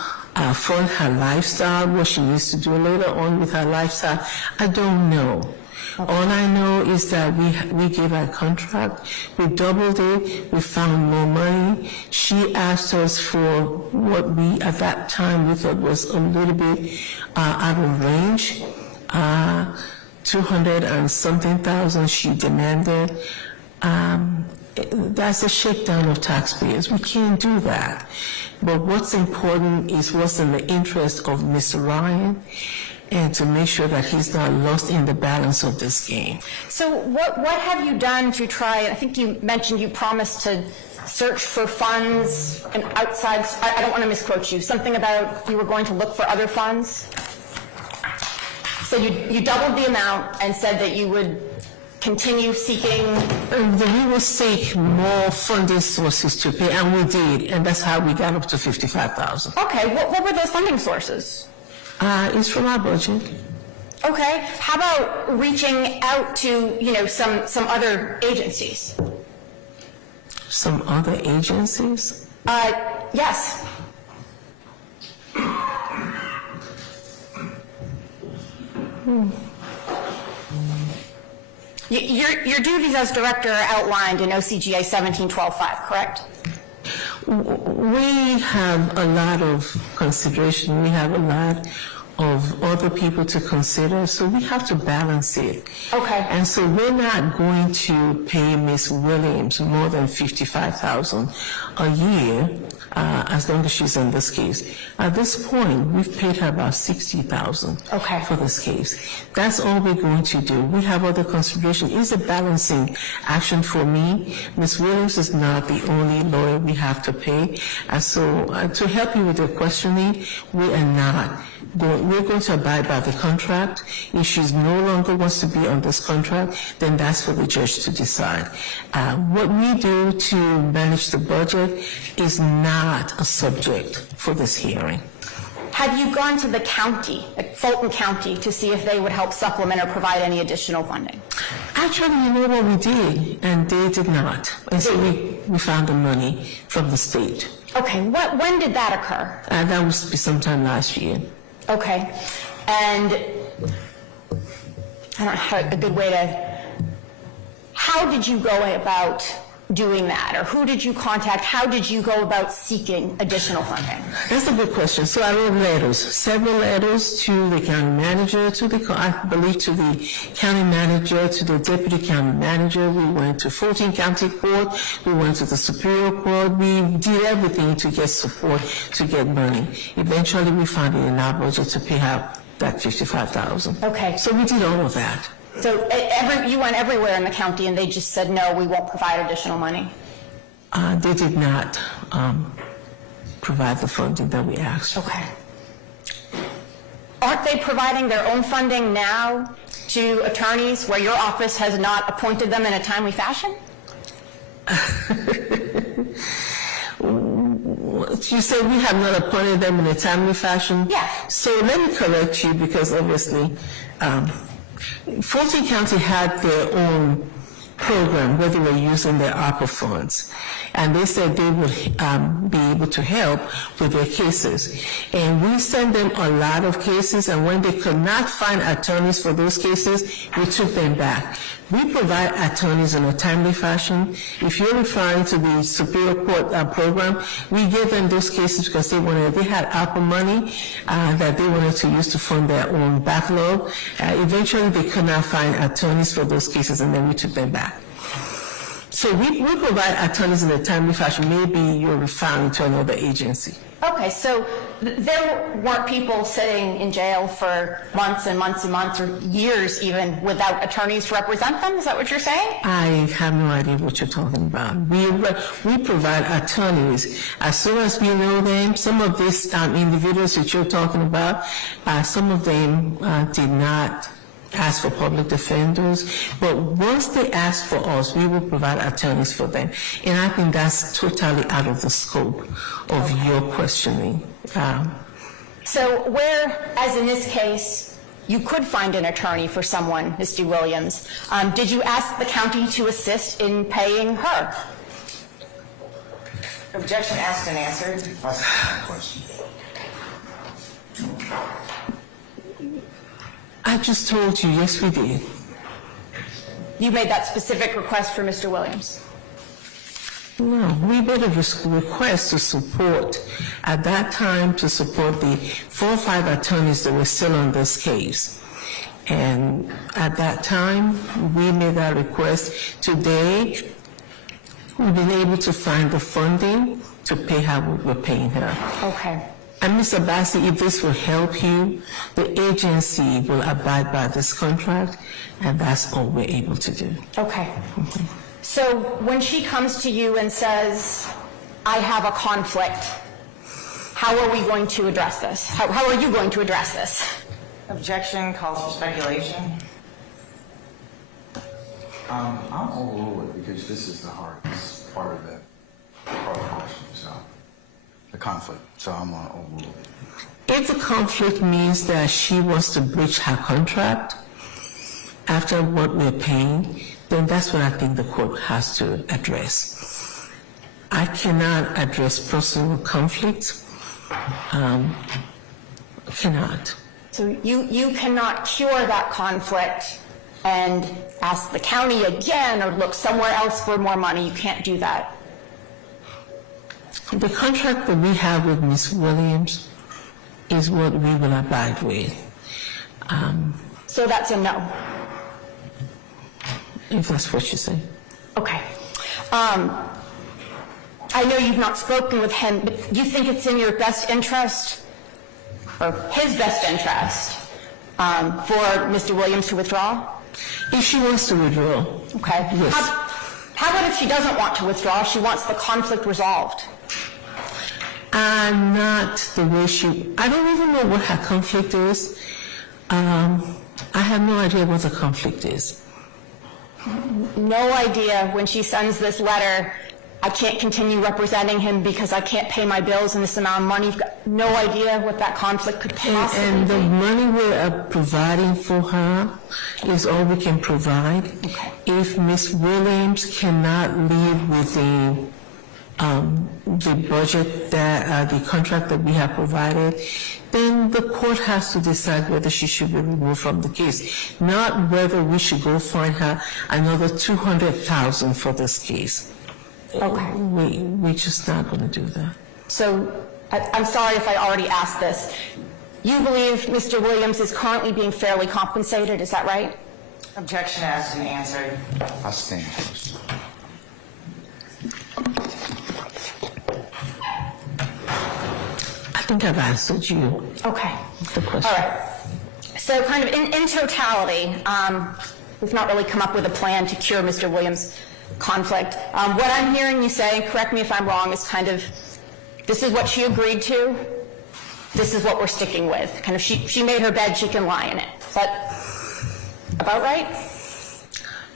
fund her lifestyle, what she needs to do later on with her lifestyle, I don't know. Okay. All I know is that we gave her a contract, we doubled it, we found more money. She asked us for what we at that time we thought was a little bit out of range, 200 and something thousand she demanded. That's a shakedown of taxpayers. We can't do that. But what's important is what's in the interest of Mr. Ryan, and to make sure that he's not lost in the balance of this game. So what have you done to try, I think you mentioned you promised to search for funds and outside, I don't want to misquote you, something about you were going to look for other funds? So you doubled the amount and said that you would continue seeking? We will seek more funding sources to pay, and we did, and that's how we got up to $55,000. Okay, what were those funding sources? It's from our budget. Okay, how about reaching out to, some other agencies? Some other agencies? Yes. Your duties as director are outlined in OCGA 1712.5, correct? We have a lot of consideration. We have a lot of other people to consider, so we have to balance it. Okay. And so we're not going to pay Ms. Williams more than $55,000 a year as long as she's in this case. At this point, we've paid her about $60,000 for this case. That's all we're going to do. We have other consideration. It's a balancing action for me. Ms. Williams is not the only lawyer we have to pay. And so to help you with the questioning, we are not going. we're going to abide by the contract. If she's no longer wants to be on this contract, then that's for the judge to decide. What we do to manage the budget is not a subject for this hearing. Have you gone to the county, like Fulton County, to see if they would help supplement or provide any additional funding? Actually, you know what we did, and they did not. And so we found the money from the state. Okay, when did that occur? That was sometime last year. Okay, and I don't have a good way to, how did you go about doing that? Or who did you contact? How did you go about seeking additional funding? That's a good question. So I wrote letters, several letters to the county manager, I believe to the county manager, to the deputy county manager. We went to Fulton County Court. We went to the Superior Court. We did everything to get support, to get money. Eventually, we found it in our budget to pay out that $55,000. Okay. So we did all of that. So you went everywhere in the county and they just said, no, we won't provide additional money? They did not provide the funding that we asked for. Okay. Aren't they providing their own funding now to attorneys where your office has not appointed them in a timely fashion? You say we have not appointed them in a timely fashion? Yeah. So let me correct you, because obviously Fulton County had their own program where they were using their ARPA funds. And they said they would be able to help with their cases. And we sent them a lot of cases, and when they could not find attorneys for those cases, we took them back. We provide attorneys in a timely fashion. If you're referring to the Superior Court program, we give them those cases because they had ARPA money that they wanted to use to fund their own backlog. Eventually, they could not find attorneys for those cases, and then we took them back. So we provide attorneys in a timely fashion. Maybe you're referring to another agency. Okay, so there weren't people sitting in jail for months and months and months, or years even, without attorneys to represent them? Is that what you're saying? I have no idea what you're talking about. We provide attorneys. As soon as we know them, some of these individuals that you're talking about, some of them did not ask for public defenders, but once they ask for us, we will provide attorneys for them. And I think that's totally out of the scope of your questioning. So where, as in this case, you could find an attorney for someone, Mr. Williams, did you ask the county to assist in paying her? Objection asked and answered. That's my question. I just told you, yes, we did. You made that specific request for Mr. Williams? No, we made a request to support, at that time, to support the 4 or 5 attorneys that were still on this case. And at that time, we made that request. Today, we've been able to find the funding to pay how we're paying her. Okay. And Ms. Abbasi, if this will help you, the agency will abide by this contract, and that's all we're able to do. Okay. So when she comes to you and says, I have a conflict, how are we going to address this? How are you going to address this? Objection calls for speculation. I'll overrule it because this is the hardest part of the question, so the conflict. So I'm going to overrule it. If the conflict means that she wants to breach her contract after what we're paying, then that's what I think the court has to address. I cannot address personal conflict. Cannot. So you cannot cure that conflict and ask the county again or look somewhere else for more money. You can't do that. The contract that we have with Ms. Williams is what we will abide with. So that's a no. If that's what you say. Okay. I know you've not spoken with him, but do you think it's in your best interest, or his best interest, for Mr. Williams to withdraw? If she wants to withdraw. Okay. Yes. How about if she doesn't want to withdraw, she wants the conflict resolved? are not the way I don't even know what her conflict is. I have no idea what the conflict is. No idea when she sends this letter, I can't continue representing him because I can't pay my bills and this amount of money. You've got no idea what that conflict could possibly And the be. money we're providing for her is all we can provide. Okay. If Ms. Williams cannot live within the budget that, the contract that we have provided, then the court has to decide whether she should be removed from the case, not whether we should go find her another $200,000 for this case. Okay. We're just not going to do that. So I'm sorry if I already asked this. You believe Mr. Williams is currently being fairly compensated, is that right? Objection asked and answered. I stand. I think I've answered you Okay. the question. All right. So kind of in totality, we've not really come up with a plan to cure Mr. Williams' conflict. What I'm hearing you say, correct me if I'm wrong, is kind of, this is what she agreed to, this is what we're sticking with. Kind of she made her bed, she can lie in it. Is that about right?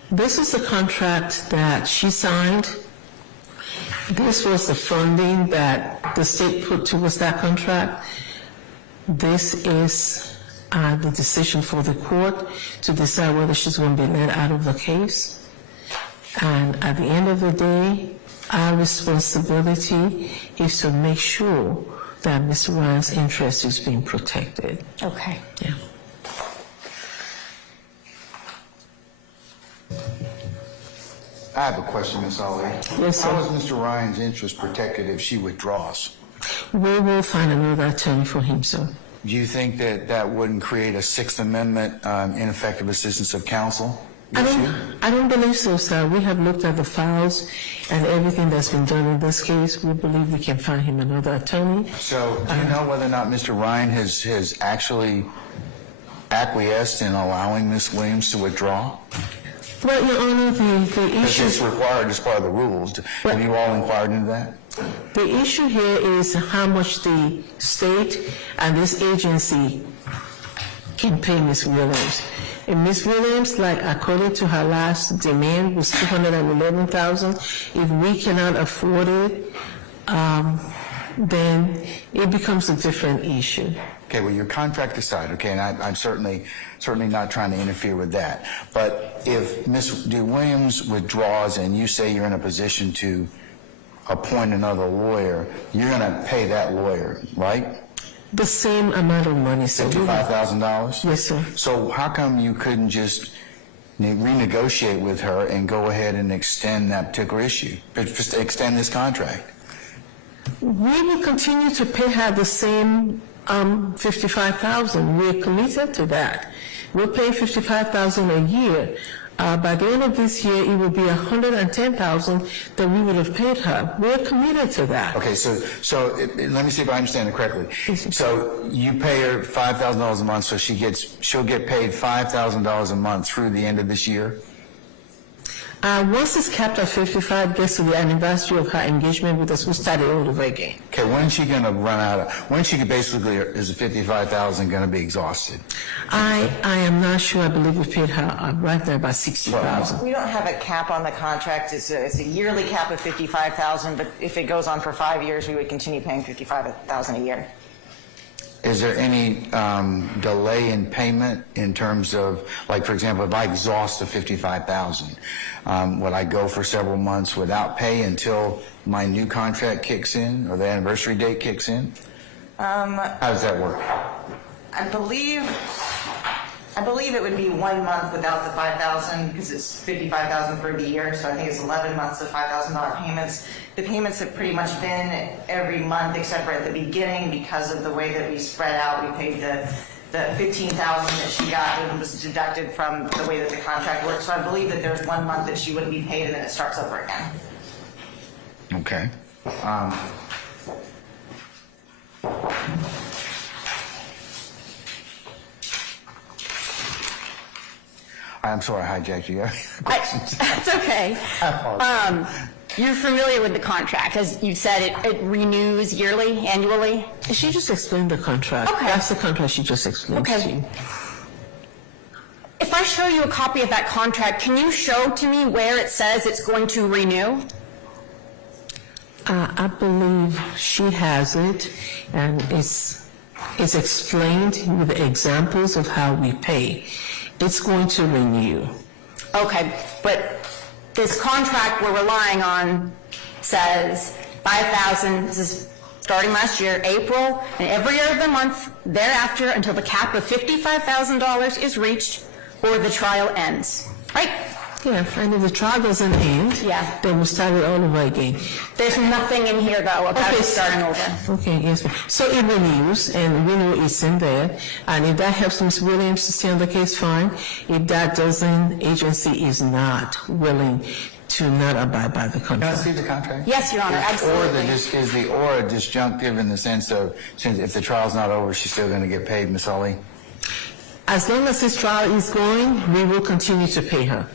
This is the contract that she signed. This was the funding that the state put towards that contract. This is the decision for the court to decide whether she's going to be let out of the case. And at the end of the day, our responsibility is to make sure that Ms. Ryan's interest is being protected. Okay. Yeah. I have a question, Ms. Ali. Yes, sir. How is Mr. Ryan's interest protected if she withdraws? We will find another attorney for him, sir. Do you think that that wouldn't create a Sixth Amendment ineffective assistance of counsel issue? I don't believe so, sir. We have looked at the files and everything that's been done in this case. We believe we can find him another attorney. So do you know whether or not Mr. Ryan has actually acquiesced in allowing Ms. Williams to withdraw? Well, Your Honor, the Because it's issue, required as part of the rules. Have you all inquired into that? the issue here is how much the state and this agency can pay Ms. Williams. And Ms. Williams, like according to her last demand, was $211,000. If we cannot afford it, then it becomes a different issue. Okay, well, your contract aside, okay, and I'm certainly not trying to interfere with that. But if Ms. Williams withdraws and you say you're in a position to appoint another lawyer, you're going to pay that lawyer, right? The same amount of money, sir. $55,000? Yes, sir. So how come you couldn't just renegotiate with her and go ahead and extend that particular issue, just extend this contract? We will continue to pay her the same $55,000. We're committed to that. We'll pay $55,000 a year. By the end of this year, it will be $110,000 that we would have paid her. We're committed to that. Okay, so let me see if I understand it correctly. So you pay her $5,000 a month, so she'll get paid $5,000 a month through the end of this year? Once it's capped at 55, gets to the anniversary of her engagement with us, we'll start it all over again. Okay, when's she going to run out of, when she basically, is the $55,000 going to be exhausted? I am not sure. I believe we paid her right there about $60,000. We don't have a cap on the contract. It's a yearly cap of $55,000, but if it goes on for 5 years, we would continue paying $55,000 a year. Is there any delay in payment in terms of, like, for example, if I exhaust the $55,000, would I go for several months without pay until my new contract kicks in or the anniversary date kicks in? How does that work? I believe it would be 1 month without the $5,000 because it's $55,000 for the year. So I think it's 11 months of $5,000 payments. The payments have pretty much been every month except for at the beginning because of the way that we spread out. We paid the $15,000 that she got and was deducted from the way that the contract works. So I believe that there's 1 month that she wouldn't be paid and then it starts over again. Okay. I'm sorry I hijacked you. That's okay. I apologize. You're familiar with the contract, as you said, it renews yearly, annually? She just explained the contract. Okay. That's the contract she just explained to Okay. you. If I show you a copy of that contract, can you show to me where it says it's going to renew? I believe she has it, and it's explained with examples of how we pay. It's going to renew. Okay, but this contract we're relying on says 5,000, this is starting last year, April, and every other month thereafter until the cap of $55,000 is reached or the trial ends, right? Yeah, and if the trial doesn't end, Yeah. then we start it all over again. There's nothing in here, though, about Okay, it starting over. Okay, yes, ma'am. So it renews, and we know it's in there, and if that helps Ms. Williams to stay on the case, fine. If that doesn't, agency is not willing to not abide by the Can I contract. see the contract? Yes, Your Honor, absolutely. Is the or disjunctive in the sense of, since if the trial's not over, she's still going to get paid, Ms. Ali? As long as this trial is going, we will continue to pay her.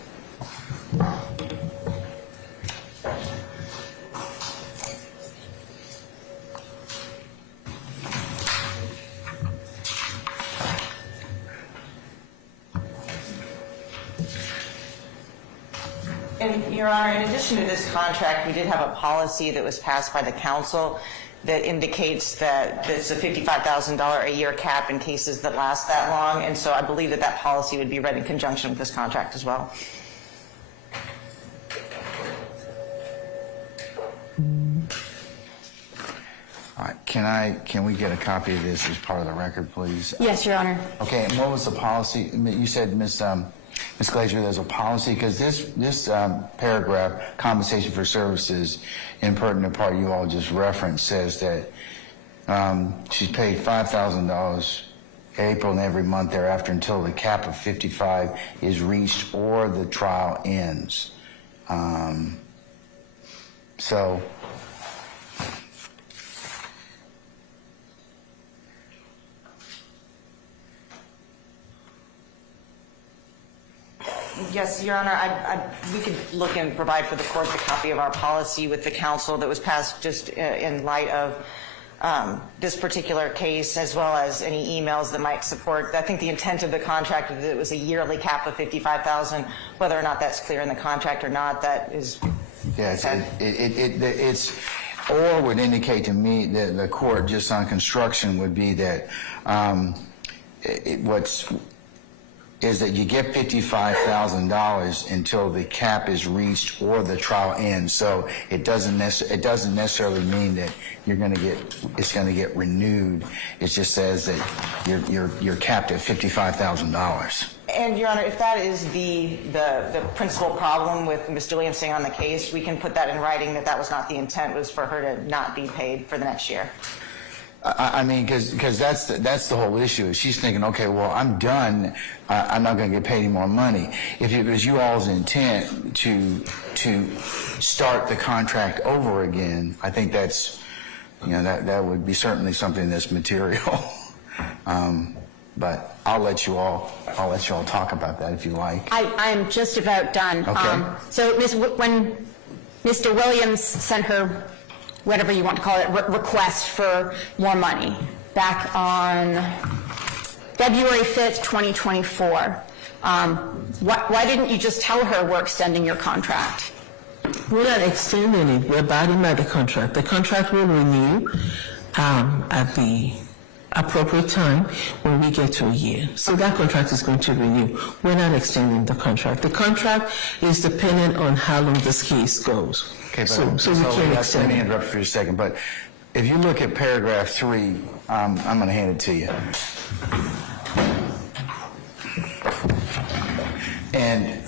And, Your Honor, in addition to this contract, we did have a policy that was passed by the council that indicates that there's a $55,000 a year cap in cases that last that long, and so I believe that that policy would be read in conjunction with this contract as well. All right, can we get a copy of this as part of the record, please? Yes, Your Honor. Okay, and what was the policy? You said, Ms. Glazer, there's a policy, because this paragraph, compensation for services, in pertinent part you all just referenced, says that she's paid $5,000 April and every month thereafter until the cap of 55 is reached or the trial ends. So, Yes, Your Honor, we could look and provide for the court the copy of our policy with the council that was passed just in light of this particular case, as well as any emails that might support. I think the intent of the contract is that it was a yearly cap of $55,000. Whether or not that's clear in the contract or not, that is. yes, it's or would indicate to me that the court just on construction would be that is that you get $55,000 until the cap is reached or the trial ends. So it doesn't necessarily mean that it's going to get renewed. It just says that you're capped at $55,000. And, Your Honor, if that is the principal problem with Ms. Williams staying on the case, we can put that in writing that was not the intent, was for her to not be paid for the next year. I mean, because that's the whole issue. She's thinking, okay, well, I'm done. I'm not going to get paid any more money. If it was you all's intent to start the contract over again, I think that's, that would be certainly something that's material. But I'll let you all talk about that if you like. I'm just about done. Okay. So when Mr. Williams sent her, whatever you want to call it, request for more money back on February 5th, 2024, why didn't you just tell her we're extending your contract? We're not extending it. We're abiding by the contract. The contract will renew at the appropriate time when we get to a year. So that contract is going to renew. We're not extending the contract. The contract is dependent on how long this case goes. Okay, so we can't let extend me it. interrupt for a second. But if you look at paragraph 3, I'm going to hand it to you. And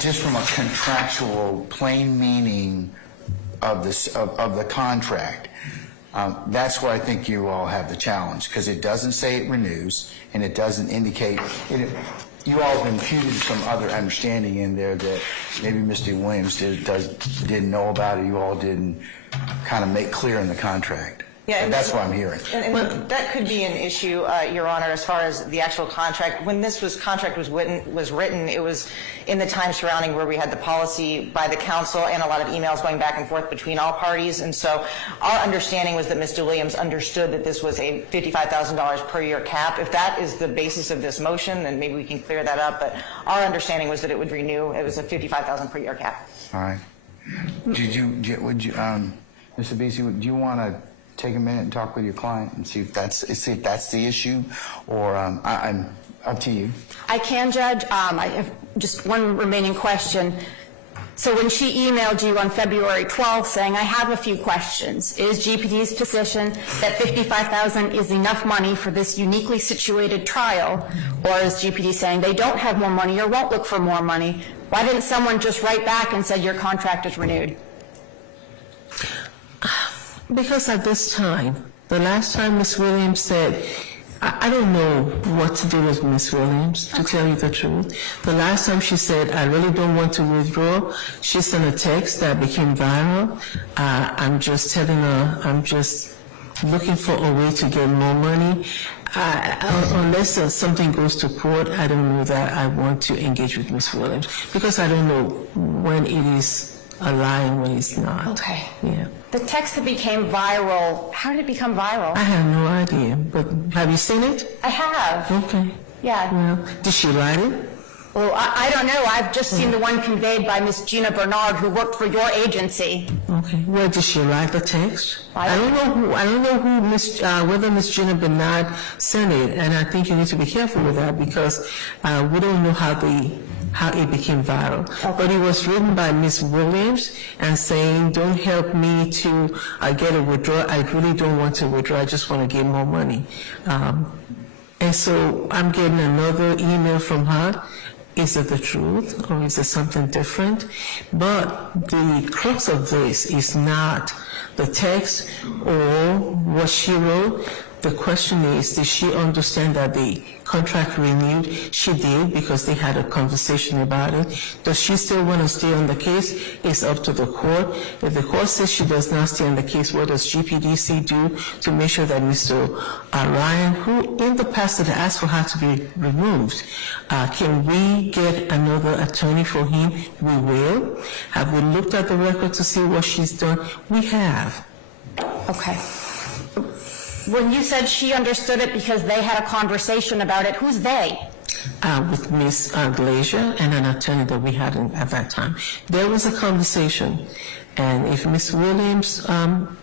just from a contractual plain meaning of the contract, that's where I think you all have the challenge, because it doesn't say it renews, and it doesn't indicate it. You all have imputed some other understanding in there that maybe Mr. Williams didn't know about, or you all didn't kind of make clear in the contract. Yeah, and That's what I'm hearing. And that could be an issue, Your Honor, as far as the actual contract. When this contract was written, it was in the time surrounding where we had the policy by the council and a lot of emails going back and forth between all parties. And so our understanding was that Mr. Williams understood that this was a $55,000 per year cap. If that is the basis of this motion, then maybe we can clear that up. But our understanding was that it would renew. It was a $55,000 per year cap. All right. Mr. Beasley, do you want to take a minute and talk with your client and see if that's the issue, or I'm up to you. I can, Judge. I have just one remaining question. So when she emailed you on February 12th saying, I have a few questions, is GPD's position that $55,000 is enough money for this uniquely situated trial, or is GPD saying they don't have more money or won't look for more money? Why didn't someone just write back and said your contract is renewed? Because at this time, the last time Ms. Williams said, I don't know what to do with Ms. Williams, to tell you the truth. The last time she said, I really don't want to withdraw, she sent a text that became viral. I'm just telling her, I'm just looking for a way to get more money. Unless something goes to court, I don't know that I want to engage with Ms. Williams, because I don't know when it is a lie and when it's not. Okay. Yeah. The text that became viral, how did it become viral? I have no idea, but have you seen it? I have. Okay. Yeah. Well, did she write it? Well, I don't know. I've just seen the one conveyed by Miss Gina Bernard, who worked for your agency. Okay. Where did she write the text? I don't know who whether Miss Gina Bernard sent it, and I think you need to be careful with that because we don't know how it became viral. Okay. But it was written by Miss Williams and saying, don't help me to get a withdrawal. I really don't want to withdraw. I just want to get more money. And so I'm getting another email from her. Is it the truth or is it something different? But the crux of this is not the text or what she wrote. The question is, did she understand that the contract renewed? She did, because they had a conversation about it. Does she still want to stay on the case? It's up to the court. If the court says she does not stay on the case, what does GPDC do to make sure that Mr. Ryan, who in the past had asked for her to be removed, can we get another attorney for him? We will. Have we looked at the record to see what she's done? We have. Okay. When you said she understood it because they had a conversation about it, who's they? With Ms. Glazier and an attorney that we had at that time. There was a conversation, and if Ms. Williams,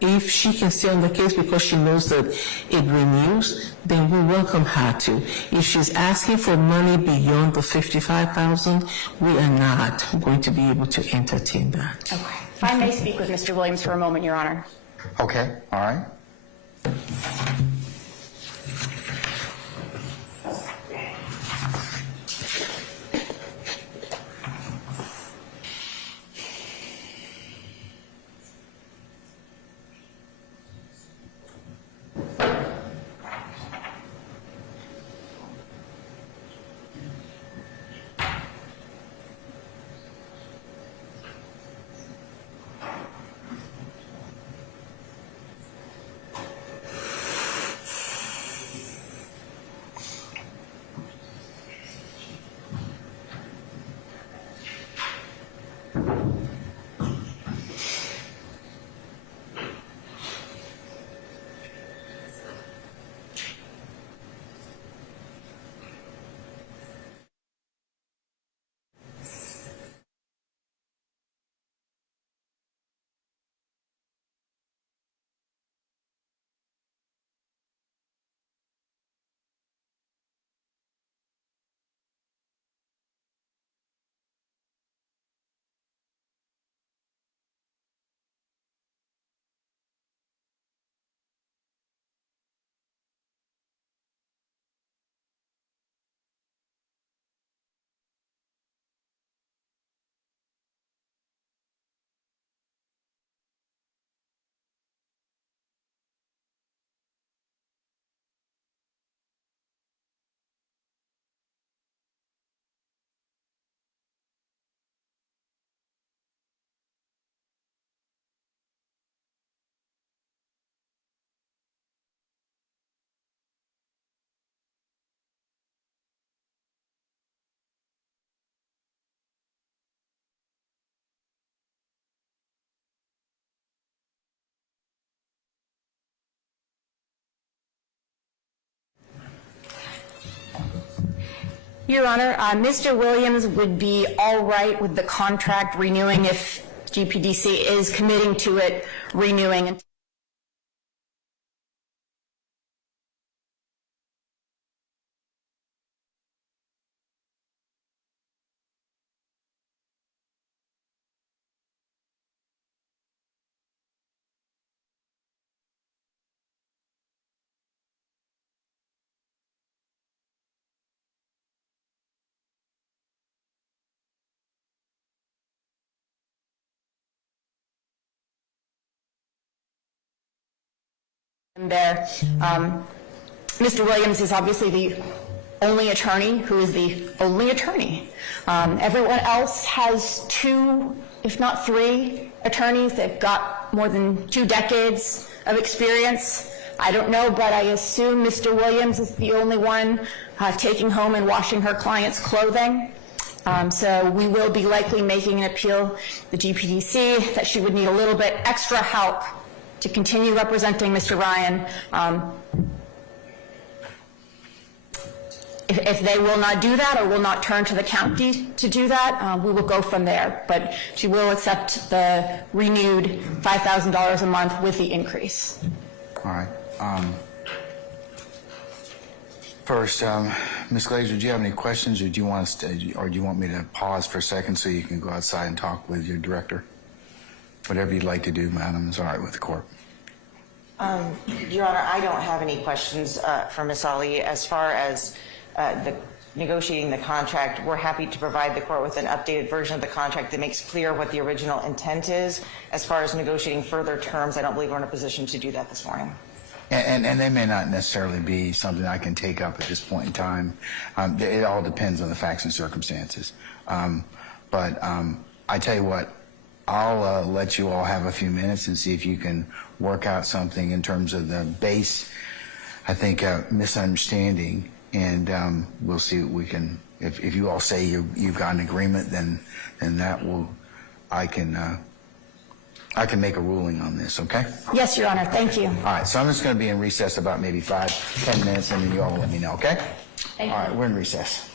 if she can stay on the case because she knows that it renews, then we welcome her to. If she's asking for money beyond the $55,000, we are not going to be able to entertain that. Okay. If I may speak with Mr. Williams for a moment, Your Honor. Okay, all right. Your Honor, Mr. Williams would be all right with the contract renewing if GPDC is committing to it renewing. There, Mr. Williams is obviously the only attorney who is the only attorney. Everyone else has 2, if not 3 attorneys. They've got more than 2 decades of experience. I don't know, but I assume Mr. Williams is the only one taking home and washing her client's clothing. So we will be likely making an appeal to the GPDC that she would need a little bit extra help to continue representing Mr. Ryan. If they will not do that or will not turn to the county to do that, we will go from there. But she will accept the renewed $5,000 a month with the increase. All right. First, Ms. Glazer, do you have any questions, or do you want us to, or do you want me to pause for a second so you can go outside and talk with your director? Whatever you'd like to do, madam, is all right with the court. Your Honor, I don't have any questions for Ms. Ali. As far as negotiating the contract, we're happy to provide the court with an updated version of the contract that makes clear what the original intent is. As far as negotiating further terms, I don't believe we're in a position to do that this morning. And they may not necessarily be something I can take up at this point in time. It all depends on the facts and circumstances. But I tell you what, I'll let you all have a few minutes and see if you can work out something in terms of the base, I think, misunderstanding, and we'll see what we can, if you all say you've got an agreement, then that will, I can make a ruling on this, okay? Yes, Your Honor, thank you. All right, so I'm just going to be in recess about maybe 5-10 minutes, and then you all let me know, okay? Thank All you. right, we're in recess.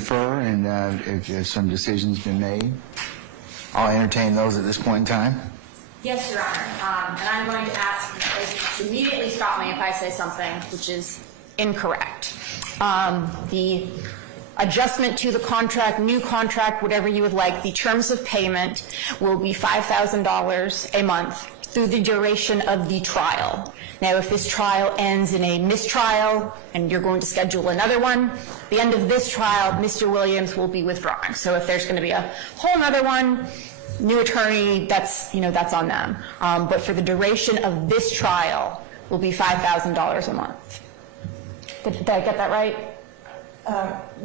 confer and if some decision's been made. I'll entertain those at this point in time. Yes, Your Honor. And I'm going to ask, immediately stop me if I say something which is incorrect. The adjustment to the contract, new contract, whatever you would like, the terms of payment will be $5,000 a month through the duration of the trial. Now, if this trial ends in a mistrial and you're going to schedule another one, at the end of this trial, Mr. Williams will be withdrawing. So if there's going to be a whole other one, new attorney, that's on them. But for the duration of this trial will be $5,000 a month. Did I get that right?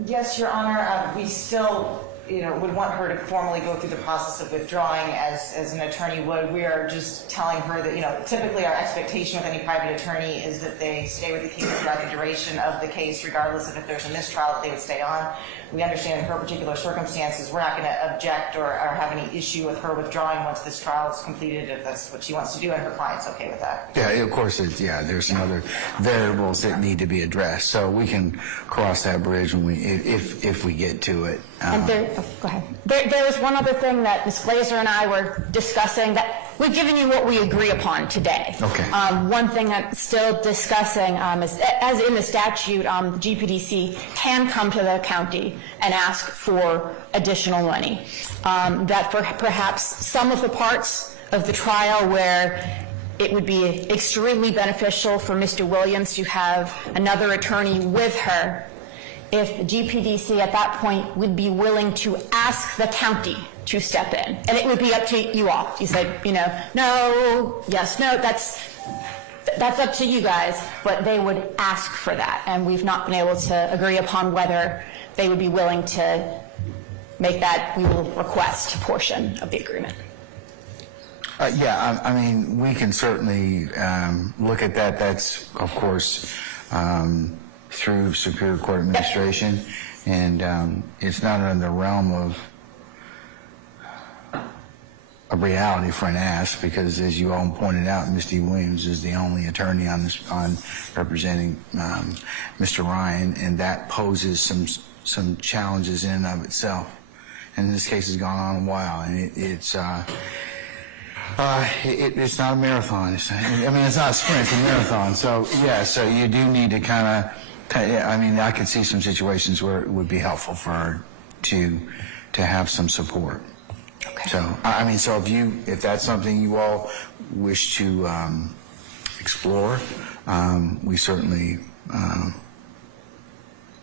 Yes, Your Honor, we still, would want her to formally go through the process of withdrawing as an attorney would. We are just telling her that, typically our expectation with any private attorney is that they stay with the case throughout the duration of the case, regardless of if there's a mistrial, that they would stay on. We understand in her particular circumstances, we're not going to object or have any issue with her withdrawing once this trial is completed, if that's what she wants to do, and her client's okay with that. Yeah, of course, there's some other variables that need to be addressed, so we can cross that bridge when if we get to it. And go ahead. There was one other thing that Ms. Glazer and I were discussing that we've given you what we agree upon today. Okay. One thing that's still discussing is, as in the statute, the GPDC can come to the county and ask for additional money. That for perhaps some of the parts of the trial where it would be extremely beneficial for Mr. Williams to have another attorney with her, if the GPDC at that point would be willing to ask the county to step in. And it would be up to you all. You said, no, yes, no, that's up to you guys, but they would ask for that. And we've not been able to agree upon whether they would be willing to make that, we will request, portion of the agreement. Yeah, I mean, we can certainly look at that. That's, of course, through Superior Court Administration, and it's not in the realm of reality for an ask, because as you all pointed out, Mr. Williams is the only attorney on representing Mr. Ryan, and that poses some challenges in and of itself. And this case has gone on a while, and it's not a marathon. It's not a sprint, it's a marathon. So yeah, so you do need to kind of. I could see some situations where it would be helpful for her to have some support. Okay. So if that's something you all wish to explore, we certainly,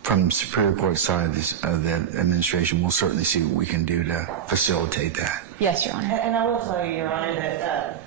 from the Superior Court side of the administration, we'll certainly see what we can do to facilitate that. Yes, Your Honor. And I will tell you, Your Honor, that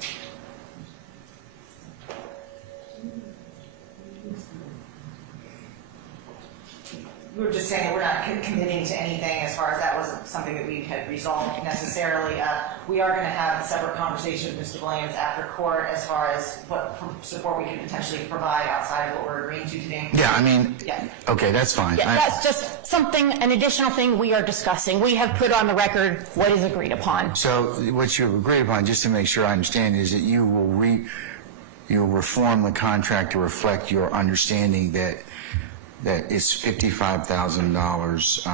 we were just saying we're not committing to anything as far as that wasn't something that we had resolved necessarily. We are going to have a separate conversation with Mr. Williams after court as far as what support we could potentially provide outside of what we're agreeing to today. Yeah, okay, that's fine. Yeah, that's just an additional thing we are discussing. We have put on the record what is agreed upon. So what you've agreed upon, just to make sure I understand, is that you will reform the contract to reflect your understanding that it's $55,000.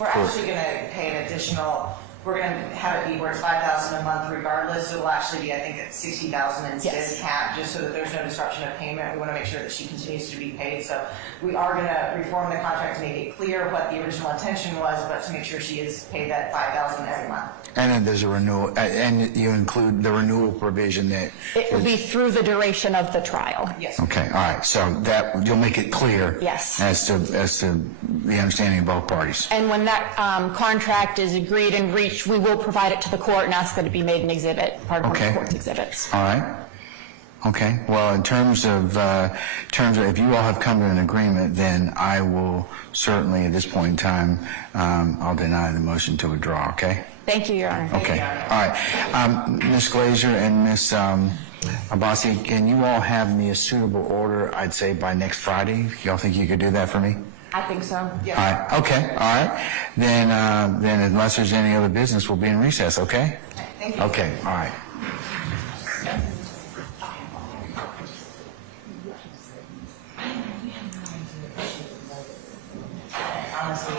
We're actually going to pay an additional. We're going to have it be where it's $5,000 a month regardless. So it will actually be, I think, at $60,000 instead of cap, just so that there's no disruption of payment. We want to make sure that she continues to be paid. So we are going to reform the contract to make it clear what the original intention was, but to make sure she is paid that $5,000 every month. And then there's a renewal, and you include the renewal provision that... It will be through the duration of the trial. Yes. Okay, all right. So that you'll make it clear. Yes. As to the understanding of both parties. And when that contract is agreed and reached, we will provide it to the court and ask that it be made an exhibit, part of the court's exhibits. All right. Okay. Well, in terms of if you all have come to an agreement, then I will certainly, at this point in time, I'll deny the motion to withdraw. Okay. Thank you, Your Honor. Okay. All right. Ms. Glazer and Ms. Abbasi, can you all have me a suitable order, I'd say, by next Friday? Y'all think you could do that for me? I think so. Yeah. All right. Okay. All right. Then unless there's any other business, we'll be in recess. Okay. Thank you. Okay. All right. Honestly,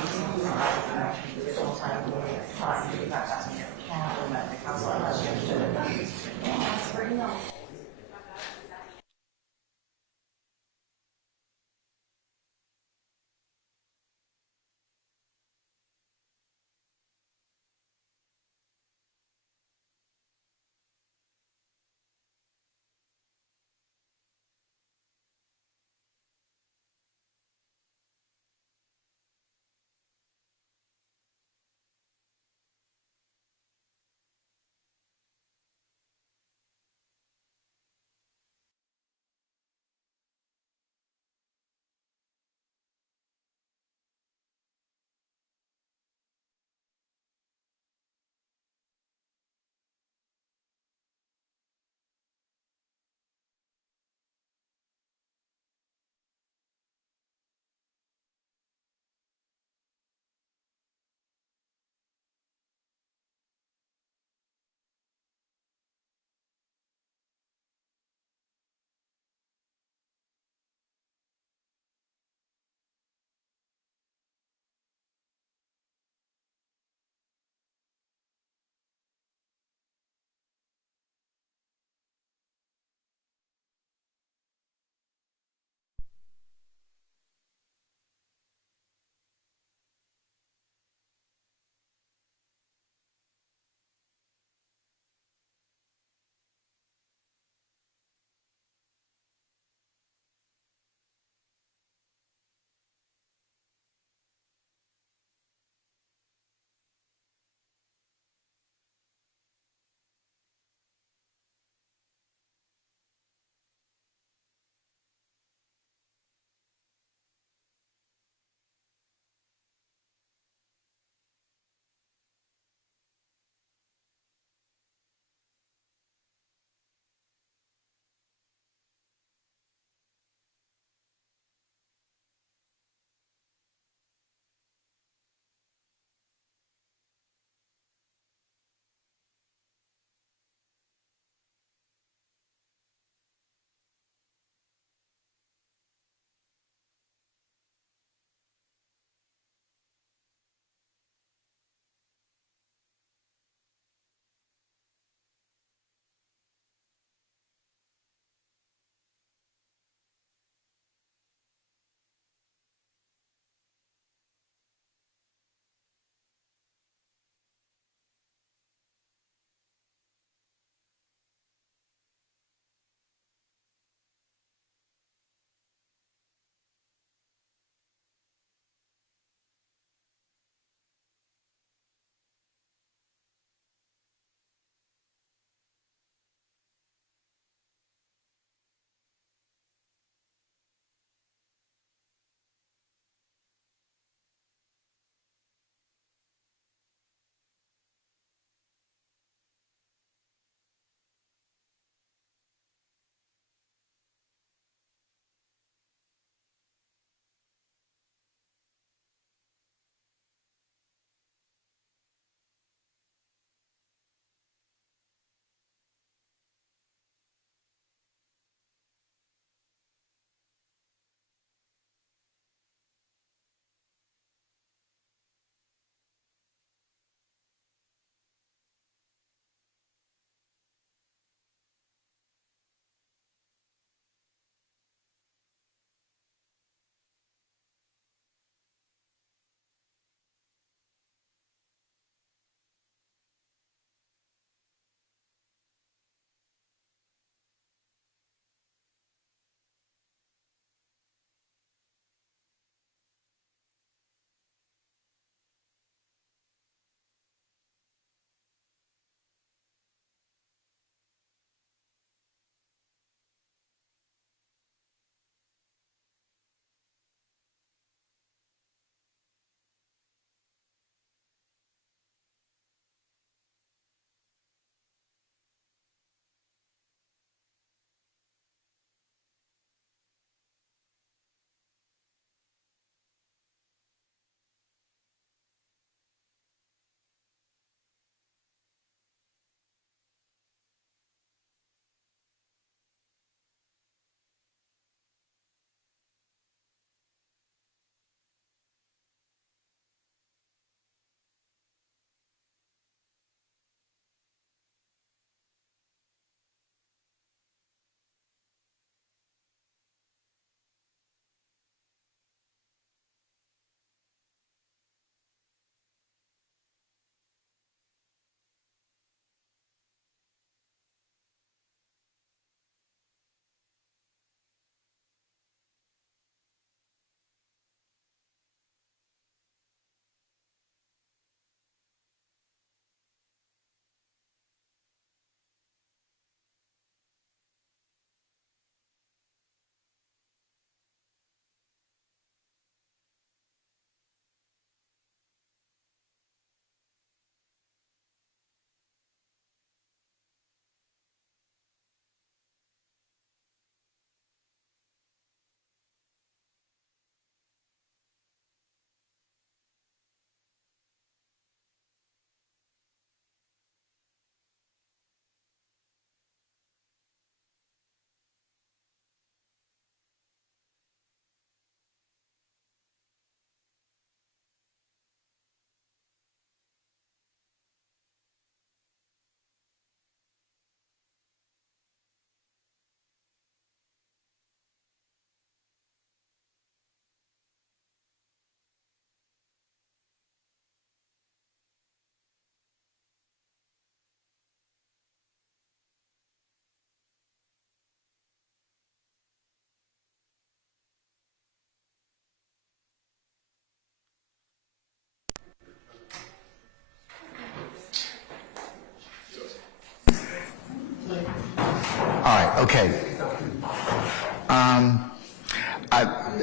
Okay.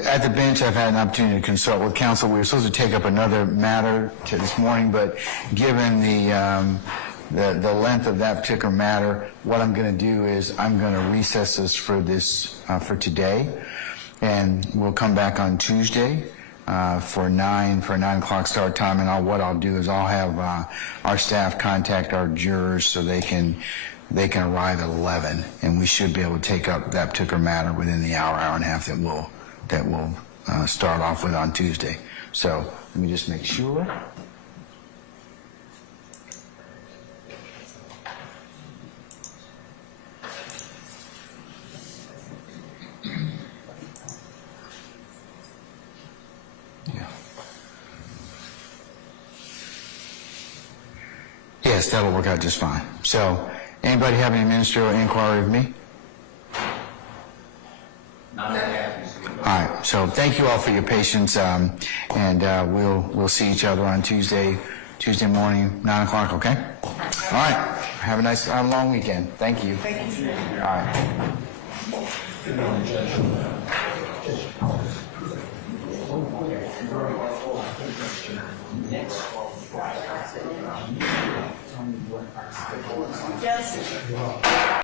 At the bench, I've had an opportunity to consult with counsel. We were supposed to take up another matter this morning, but given the length of that particular matter, what I'm going to do is I'm going to recess this for today, and we'll come back on Tuesday for 9 o'clock start time. And what I'll do is I'll have our staff contact our jurors so they can arrive at 11, and we should be able to take up that particular matter within the hour and a half that we'll start off with on Tuesday. So let me just make sure. Yeah. Yes, that'll work out just fine. So, anybody have any ministerial inquiry of me? Not that yet. All right. So, thank you all for your patience, and we'll see each other on Tuesday morning, 9 o'clock. Okay. All right. Have a nice long weekend. Thank you. Thank you. All right. Yes.